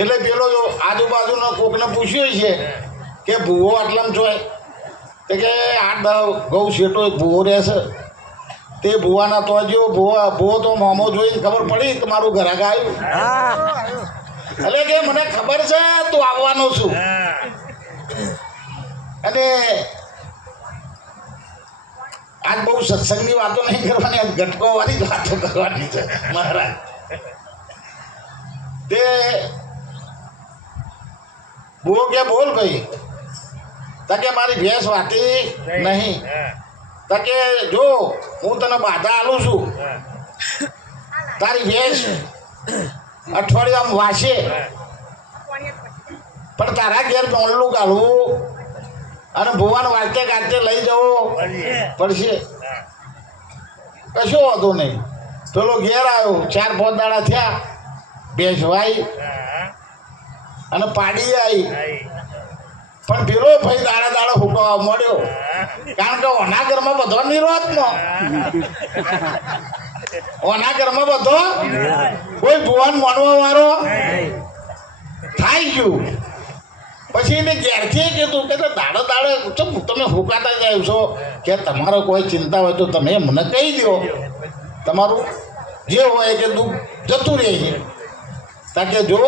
એટલે પેલો જો આજુબાજુના કોકને પૂછ્યું છે કે ભૂવો આટલામાં જોય તો કે 8-10 ઘઉં શેટો ભૂવો રહેશે તે ભૂવાના તો જો ભૂવો તો મોમો જોઈને ખબર પડી કે મારું ઘરાક આવ્યું એટલે કે મને ખબર છે તું આવવાનો છું અને આજ બહુ સત્સંગની વાતો નહીં કરવાની આજ ઘટકો વાળી વાતો કરવાની છે મહારાજ તે બહુ કે બોલ ભાઈ તકે મારી ભેંસ વાતી નહીં તકે જો હું તને બાધા આલું છું તારી ભેંસ અઠવાડિયામાં વાસે પણ તારા ઘેર મોડલું કાઢવું અને ભુવાને વાંચતે ગાતે લઈ જવો પડશે કશો વાંધો નહીં પેલો ઘેર આવ્યો 4-5 દાડા થયા ભેંસ વાઈ અને પાડી આવી પણ પેલો ભાઈ દાડા હુકવા મળ્યો કારણ કે ઓના ઘરમાં બધો નિરોધનો ઓના ઘરમાં બધો કોઈ ભુવાન માનવા વાળો થાય ગયું પછી એને ઘેરથી કીધું કે દાડે તમે હુકાતા જાય છો કે તમારો કોઈ ચિંતા હોય તો તમે મને કહી દો તમારું જે હોય કે દુઃખ જતું રહે છે તાકે જો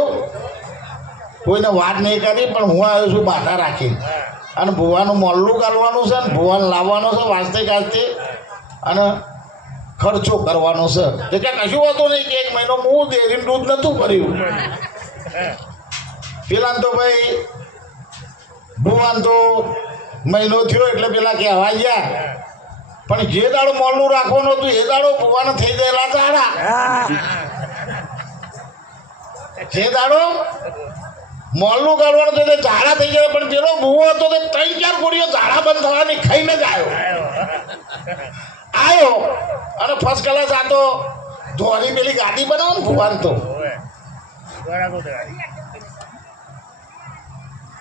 કોઈને વાત નહીં કરી પણ હું આવ્યો છું બાધા રાખી અને ભુવાનું મોલ્લું ગાલવાનું છે ને ભુવાન લાવવાનો છે વાંચતે ગાજતે અને ખર્ચો કરવાનો છે કે કશું હોતું નહીં કે 1 મહિનો હું ડેરીનું દૂધ નહોતું ભર્યું પેલા તો ભાઈ ભુવાન તો મહિનો થયો એટલે પેલા કહેવા ગયા પણ જે દાડો મોલ્લું રાખવાનું હતું એ દાડો ભુવાને થઈ ગયેલા દાડા જે દાડો મોલનું કાઢવાનું તો તે ઝાડા થઈ ગયા પણ પેલો ભૂવો હતો તે 3-4 ગોળીઓ ઝાડા બંધ થવાની ખાઈને જ આવ્યો અને ફર્સ્ટ ક્લાસ આ તો ધોરી પેલી ગાડી બનાવો ને ભૂવાન તો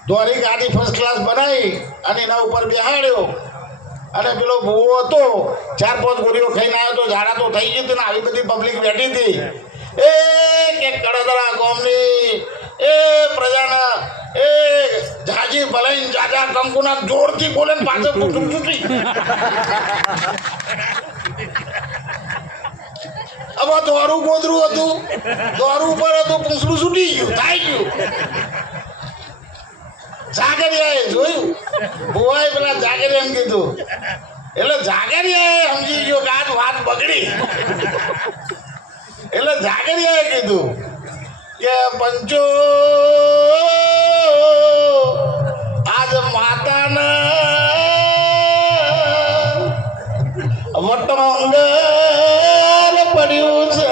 ધોરી ગાડી ફર્સ્ટ ક્લાસ બનાવી અને એના ઉપર બેહાડ્યો અને પેલો ભૂવો હતો 4-5 ગોળીઓ ખાઈને આવ્યો તો ઝાડા તો થઈ ગઈ હતી ને આવી બધી પબ્લિક બેઠી હતી એ કે કડદરા ગામની એ પ્રજાના એ જાજી ભલાઈ જાજા કંકુના જોરથી બોલે ને પાછળ પૂછું છૂટી હવે દોરું ગોદરું હતું દોરું ઉપર હતું પૂંછડું છૂટી ગયું થાય ગયું જાગરિયાએ જોયું ભુવાએ પેલા જાગરિયાને કીધું એટલે જાગરિયાએ સમજી ગયો કે આજ વાત બગડી એટલે જાગરિયાએ કીધું કે પંચો આજ માતાના વટમંગલ પડ્યું છે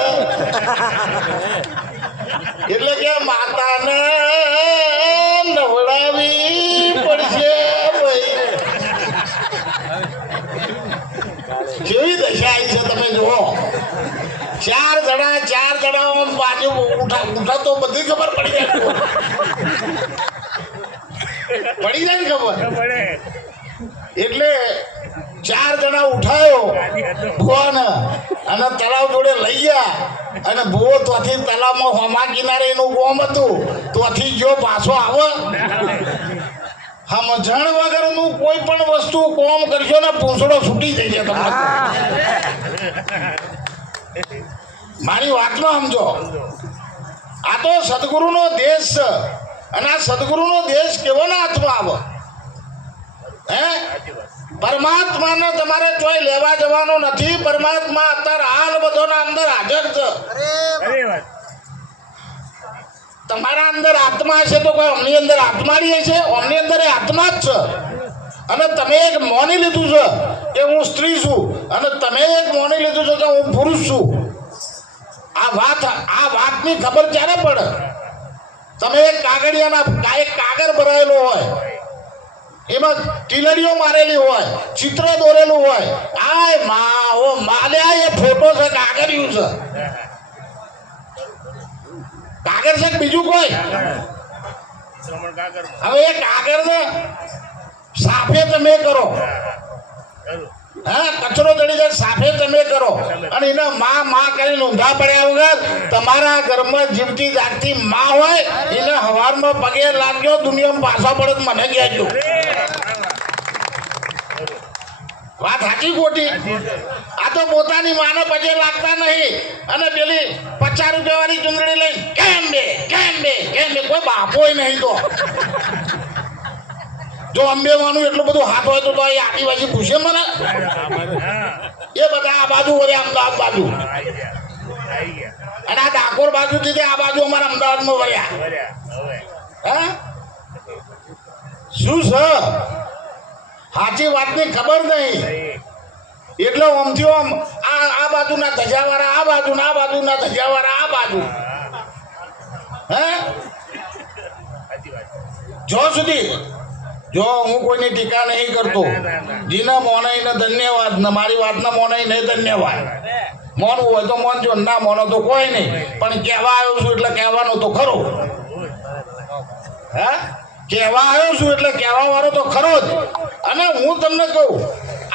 એટલે કે માતાને નવડાવી પડશે ભાઈ કેવી દશા આવી છે તમે જુઓ 4 જણા બાજુ ઉઠા તો બધી ખબર પડી જાય પડી જાય ને ખબર એટલે 4 જણા ઉઠાયો ભુવાને અને તળાવ જોડે લઈ ગયા અને ભુવો ત્યાંથી તળાવમાં હોમા કિનારે એનું ગોમ હતું ત્યાંથી જો પાછો આવે સમજણ વગરનું કોઈ પણ વસ્તુ કોમ કરશો ને પૂંછડો છૂટી જશે તમને મારી વાતમાં સમજો આ તો સદગુરુનો દેશ છે અને આ સદગુરુનો દેશ કેવાના હાથમાં આવે હે પરમાત્માને તમારે કોઈ લેવા જવાનો નથી પરમાત્મા અત્યારે હાલ બધોના અંદર હાજર છે તમારા અંદર આત્મા છે તો કોઈ અમની અંદર આત્મા રહી છે અમની અંદર એ આત્મા જ છે અને તમે એક માની લીધું છે કે હું સ્ત્રી છું અને તમે એક માની લીધું છે કે હું પુરુષ છું આ વાતની ખબર ક્યારે પડે તમે એક કાગળિયાના એક કાગળ ભરાયેલો હોય એમાં ટીલડીઓ મારેલી હોય ચિત્ર દોરેલું હોય આય મા ઓ માલ્યા એ ફોટો છે કાગળિયું છે કાગળ છે બીજું કોઈ હવે એ કાગળને સાફે તમે કરો હા કચરો ચડી જાય સાફે તમે કરો અને એને માં કરીને ઊંધા પડ્યા વગર તમારા ઘરમાં જીવતી જાગતી માં હોય એને હવારમાં પગે લાગ્યો દુનિયામાં પાછા પડે તો મને કહેજો વાત સાચી ખોટી આ તો પોતાની માને પગે લાગતા નહીં અને પેલી 50 રૂપિયા વાળી ચૂંદડી લઈ કેમ બે કોઈ બાપોય નહીં તો જો અંબે વાનું એટલું બધું હાથ હોય તો એ આદિવાસી પૂછે મને એ બધા આ બાજુ વળે અમદાવાદ બાજુ અને આ ડાકોર બાજુ થી આ બાજુ અમારા અમદાવાદમાં વળ્યા હા શું છે સાચી વાતની ખબર નહીં એટલે આમથી આમ આ બાજુના ધજાવાળા આ બાજુના ધજાવાળા આ બાજુ હે જો સુધી જો હું કોઈની ટીકા નહીં કરતો જીના મોનાઈને ધન્યવાદ ને મારી વાતના મોનાઈને ધન્યવાદ મોનવું હોય તો મોનજો ના મોનો તો કોઈ નહીં પણ કહેવા આવ્યો છું એટલે કહેવાનું તો ખરો હા કહેવા આવ્યો છું એટલે કહેવા વાળો તો ખરો જ અને હું તમને કહું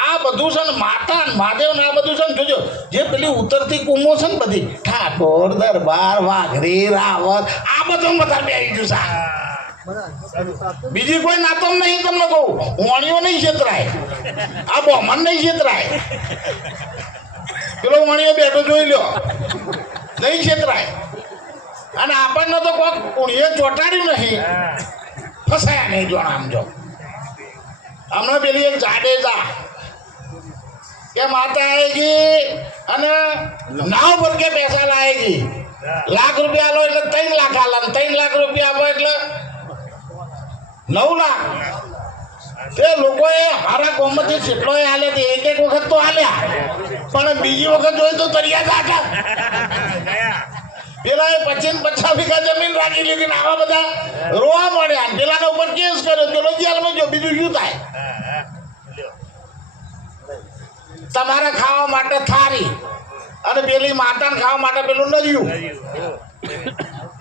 આ બધું છે ને માતા મહાદેવ ને આ બધું છે ને જોજો જે પેલી ઉતરતી કુમો છે ને બધી ઠાકોર દરબાર વાઘરી રાવત આ બધું બધા બેસી ગયું છે બીજી કોઈ નાતમ નહીં તમને કહું વાણીઓ નહીં છેતરાય આ બોમન નહીં છેતરાય પેલો વાણીઓ બેઠો જોઈ લ્યો નહીં છેતરાય અને આપણને તો કોઈ કુણીએ ચોંટાડ્યું નહીં ફસાયા નહીં જો આમ જો હમણાં પેલી એક જાડેજા કે માતા આएगी અને નાવ પર કે પૈસા લાएगी લાખ રૂપિયા લો એટલે 3 લાખ આલા 3 લાખ રૂપિયા આપો એટલે 9 લાખ તે લોકોએ હારા કોમથી જેટલો હાલે તે એક વખત તો હાલ્યા પણ બીજી વખત જોઈએ તો તરિયા કાકા પેલા એ 25 વીઘા જમીન રાખી લીધી ને આવા બધા રોવા મળ્યા ને પેલાના ઉપર કેસ કર્યો પેલો જેલમાં ગયો બીજું શું થાય તમારે ખાવા માટે થારી અને પેલી માતાને ખાવા માટે પેલું નર્યું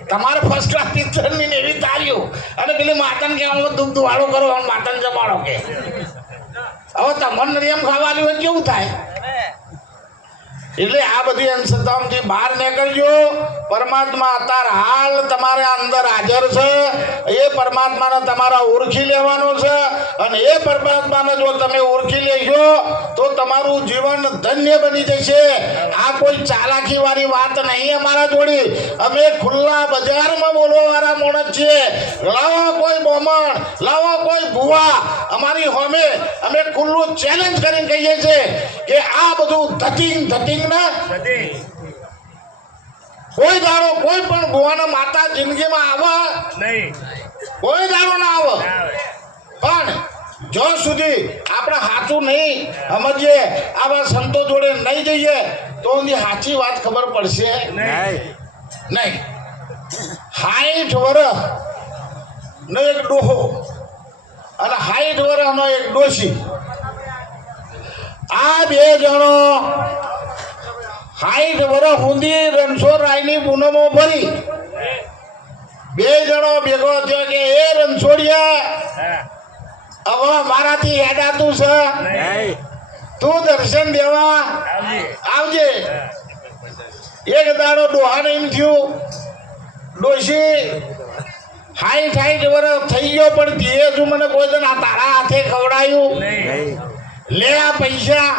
તમારે ફર્સ્ટ ક્લાસ પિક્ચરની ને એવી તારીઓ અને પેલી માતાને કે આમ દુઃખ વાળો કરો અને માતાને જમાડો કે હવે તમને એમ ખાવાનું હોય કેવું થાય એટલે આ બધી અંધશ્રદ્ધાઓથી બહાર નીકળજો પરમાત્મા અત્યારે હાલ તમારા અંદર હાજર છે એ પરમાત્માને તમારા ઓળખી લેવાનો છે અને એ પરમાત્માને જો તમે ઓળખી લેશો તો તમારું જીવન ધન્ય બની જશે આ કોઈ ચાલાકી વાળી વાત નહીં અમારા જોડે અમે ખુલ્લા બજારમાં બોલવા વાળા માણસ છીએ લાવો કોઈ બોમણ લાવો કોઈ ભુવા અમારી હોમે અમે ખુલ્લું ચેલેન્જ કરીને કહીએ છીએ કે આ બધું ધતિંગ ના કોઈ દાડો કોઈ પણ ભુવાના માતા જિંદગીમાં આવે નહીં કોઈ દાડો ના આવે પણ જો સુધી આપણે સાચું નહીં સમજીએ આવા સંતો જોડે નહીં જઈએ તો એની સાચી વાત ખબર પડશે નહીં 60 વર્ષ નો એક ડોહો અને 60 વર્ષનો એક ડોશી આ બે જણો 60 વર્ષ સુધી રણછોડરાયની પૂનમો ભરી બે જણો ભેગો થયો કે એ રણછોડિયા હવે મારાથી હેડાતું છે તું દર્શન દેવા આવજે એક દાડો ડોહાને એમ થયું ડોશી 60 વર્ષ થઈ ગયો પણ તે હજુ મને કોઈ દિન આ તારા હાથે ખવડાયું લે આ પૈસા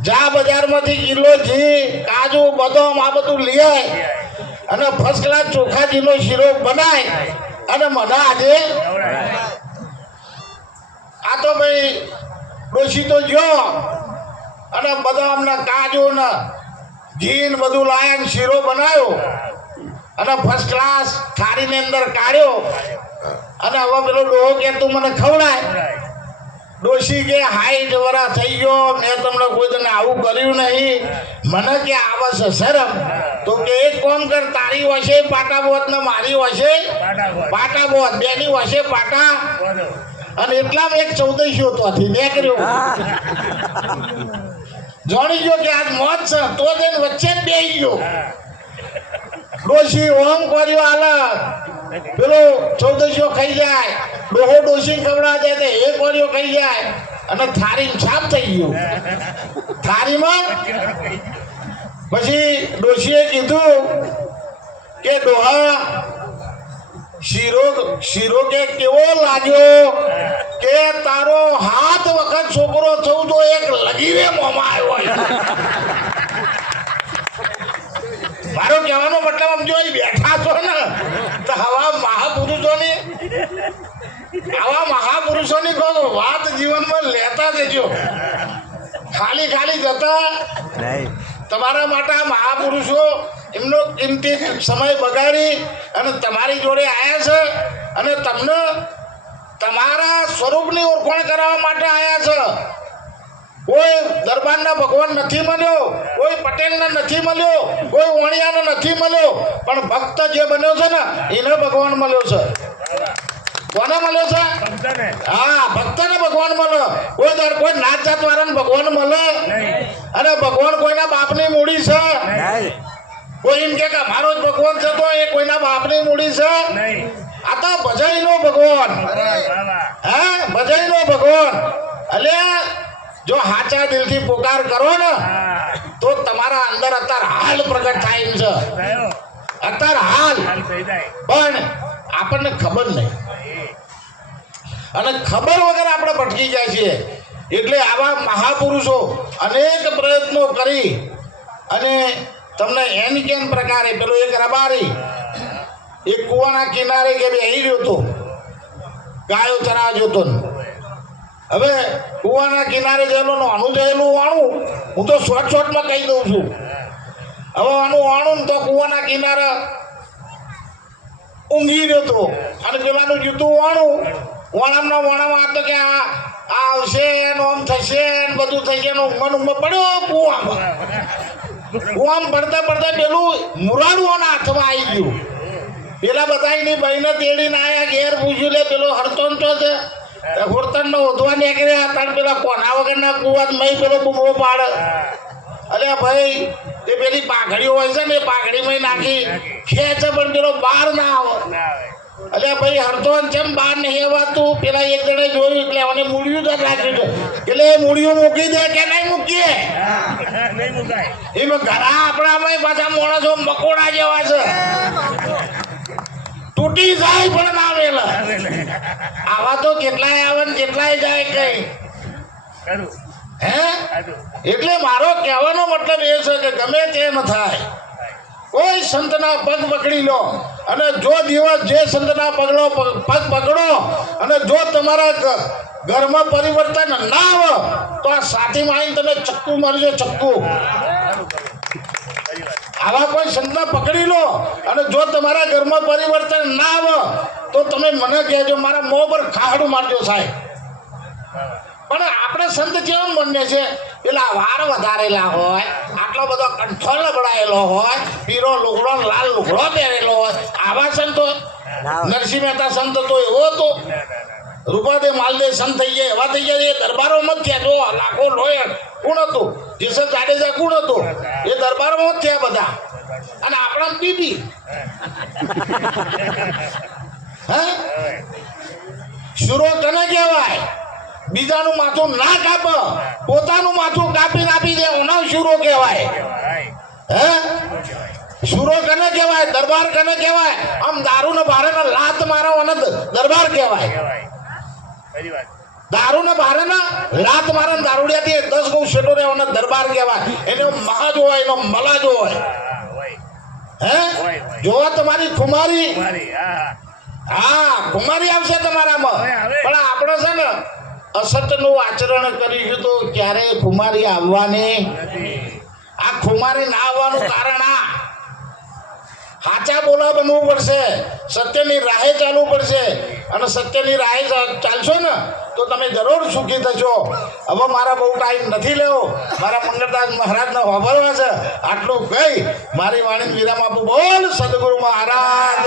જા બજારમાંથી કિલો ઘી કાજુ બદામ આ બધું લઈ આય અને ફર્સ્ટ ક્લાસ ચોખાજીનો શીરો બનાય અને મને આજે આ તો ભાઈ ડોશી તો જો અને બદામના કાજુ ને ઘી ને બધું લાયા ને શીરો બનાવ્યો અને ફર્સ્ટ ક્લાસ થાળીની અંદર કાઢ્યો અને હવે પેલો ડોહો કે તું મને ખવડાય ડોશી કે 60 વર્ષ થઈ ગયો મેં તમને કોઈ તને આવું કર્યું નહીં મને કે આવે છે શરમ તો કે એક કામ કર તારી વશે પાટા બોત ને મારી વશે પાટા બોત બેની વશે પાટા અને એટલામાં એક 1400 તોથી નીકળ્યો જાણી ગયો કે આજ મોત છે તો જઈને વચ્ચે જ બેસી ગયો ડોશી ઓમ કર્યો આલા પેલો 1400 ખાઈ જાય ડોહો ડોશી ખવડા જાય તો એક વર્યો ખાઈ જાય અને થાળી છાપ થઈ ગયું થાળીમાં પછી ડોશીએ કીધું કે ડોહા શીરો કે કેવો લાગ્યો કે તારો હાથ વખત છોકરો થયું તો એક લગીરે મોમાં આવ્યો મારો કહેવાનો મતલબ આમ જો બેઠા છો ને તો આવા મહાપુરુષોની કહો વાત જીવનમાં લેતા જજો ખાલી જતા તમારા માટે આ મહાપુરુષો એમનો કિંમતી સમય બગાડી અને તમારી જોડે આવ્યા છે અને તમને તમારા સ્વરૂપની ઓળખાણ કરાવવા માટે આવ્યા છે કોઈ દરબારના ભગવાન નથી મળ્યો કોઈ પટેલને નથી મળ્યો કોઈ વણિયાને નથી મળ્યો પણ ભક્ત જે બન્યો છે ને એને ભગવાન મળ્યો છે કોને મળ્યો છે હા ભક્તને ભગવાન મળે કોઈ નાત જાત વાળાને ભગવાન મળે અને ભગવાન કોઈના બાપની મૂડી છે કોઈ એમ કે મારો જ ભગવાન છે તો એ કોઈના બાપની મૂડી છે આ તો ભજાઈનો ભગવાન હા ભજાઈનો ભગવાન એટલે જો સાચા દિલથી પોકાર કરો ને તો તમારા અંદર અત્યારે હાલ પ્રગટ થાય એમ છે અત્યારે હાલ પણ આપણને ખબર નહીં અને ખબર વગર આપણે ભટકી જાય છીએ એટલે આવા મહાપુરુષો અનેક પ્રયત્નો કરી અને તમને એન કેન પ્રકારે પેલો એક રબારી એક કૂવાના કિનારે કે બેહી રહ્યો હતો ગાયો ચરાવવા જોતો હવે કૂવાના કિનારે જયેલો આનું જયેલું વાણું હું તો શોર્ટમાં કહી દઉં છું હવે આનું વાણું તો કૂવાના કિનારે ઊંઘી રહ્યો હતો અને પેલાનું જૂતું વાણું વાણામાં તો કે આ આવશે એનું આમ થશે ને બધું થશે એનો ઊંઘમાં પડ્યો કૂવામાં હું આમ પડતા પડતા પેલું મુરાડુઓના હાથમાં આવી ગયું. પેલા બધા એની બહેને તેડીને આયા, ઘેર પૂછ્યું લે પેલો હરતોન તો છે હોરતનનો ઓધવા નીકળ્યા હતા. પેલા કોના વગરના કુવાત મય પેલો બૂમો પાડે. અરે ભાઈ તે પેલી પાઘડીઓ હોય છે ને એ પાઘડીમાં નાખી ખેંચે પણ પેલો બહાર ના આવે. અલે ભાઈ હરતોન કેમ બહાર નહીં આવતું? પેલા એક જણે જોયું એટલે મને મૂળિયું જ રાખ્યું છે. એટલે એ મૂળિયું મૂકી દે કે નહીં મૂકીએ? એમાં ઘણા આપણામાં પાછા માણસો મકોડા જેવા છે, તૂટી જાય પણ ના વેલા. આવા તો કેટલાય આવે ને કેટલાય જાય કઈ. હે એટલે મારો કહેવાનો મતલબ એ છે કે ગમે તેમ થાય, કોઈ સંતના પગ પકડી લો અને જો દિવસ જે સંતના પગ પકડો અને જો તમારા ઘરમાં પરિવર્તન ના આવે તો આ સાથીમાં આવીને તમે ચક્કુ મારજો, ચક્કુ. આવા કોઈ સંતને પકડી લો અને જો તમારા ઘરમાં પરિવર્તન ના આવે તો તમે મને કહેજો, મારા મોં પર ખાડું મારજો સાહેબ. પણ આપણે સંત કેવા બને છે, પેલા વાર વધારેલા હોય, આટલો બધો કંઠો લબડાયેલો હોય, પીરો લુગડો લાલ લુગડો પહેરેલો હોય, આવા સંતો. નરસિંહ મહેતા સંત તો એવો હતો, રૂપાદે માલદે સંત થઈ ગયા એવા થઈ ગયા. એ દરબારોમાં જ થયા. જો લાખો લોય કોણ હતું? જેસર જાડેજા કોણ હતું? એ દરબારોમાં જ થયા બધા. અને આપણા બીબી હે શુરો કને કહેવાય? બીજાનું માથું ના કાપ, પોતાનું માથું કાપી નાપી દે ઓના શુરો કહેવાય. હે શુરો કને કહેવાય? દરબાર કને કહેવાય? આમ દારૂ ને ભારે ને લાત મારો અને દરબાર કહેવાય. દારૂ ને ભારે ને લાત મારે દારૂડિયાથી 10 ગૌ શેટો રહેવાનો દરબાર કહેવાય. એનો મહાજ હોય, એનો મલાજ હોય. હે જોવા તમારી કુમારી, હા કુમારી આવશે તમારામાં. પણ આપણે છે ને અસત્યનું આચરણ કરીશું તો ક્યારેય કુમારી આવવાની. આ કુમારી ના આવવાનું કારણ આ સાચા બોલા બનવું પડશે, સત્યની રાહે ચાલવું પડશે. અને સત્યની રાહે ચાલશો ને તો તમે જરૂર સુખી થશો. હવે મારા બહુ ટાઈમ નથી લેવો, મારા મંગળદાસ મહારાજને વાપરવા છે. આટલું કહી મારી વાણી વિરામ આપું. બોલ સદગુરુ મહારાજ.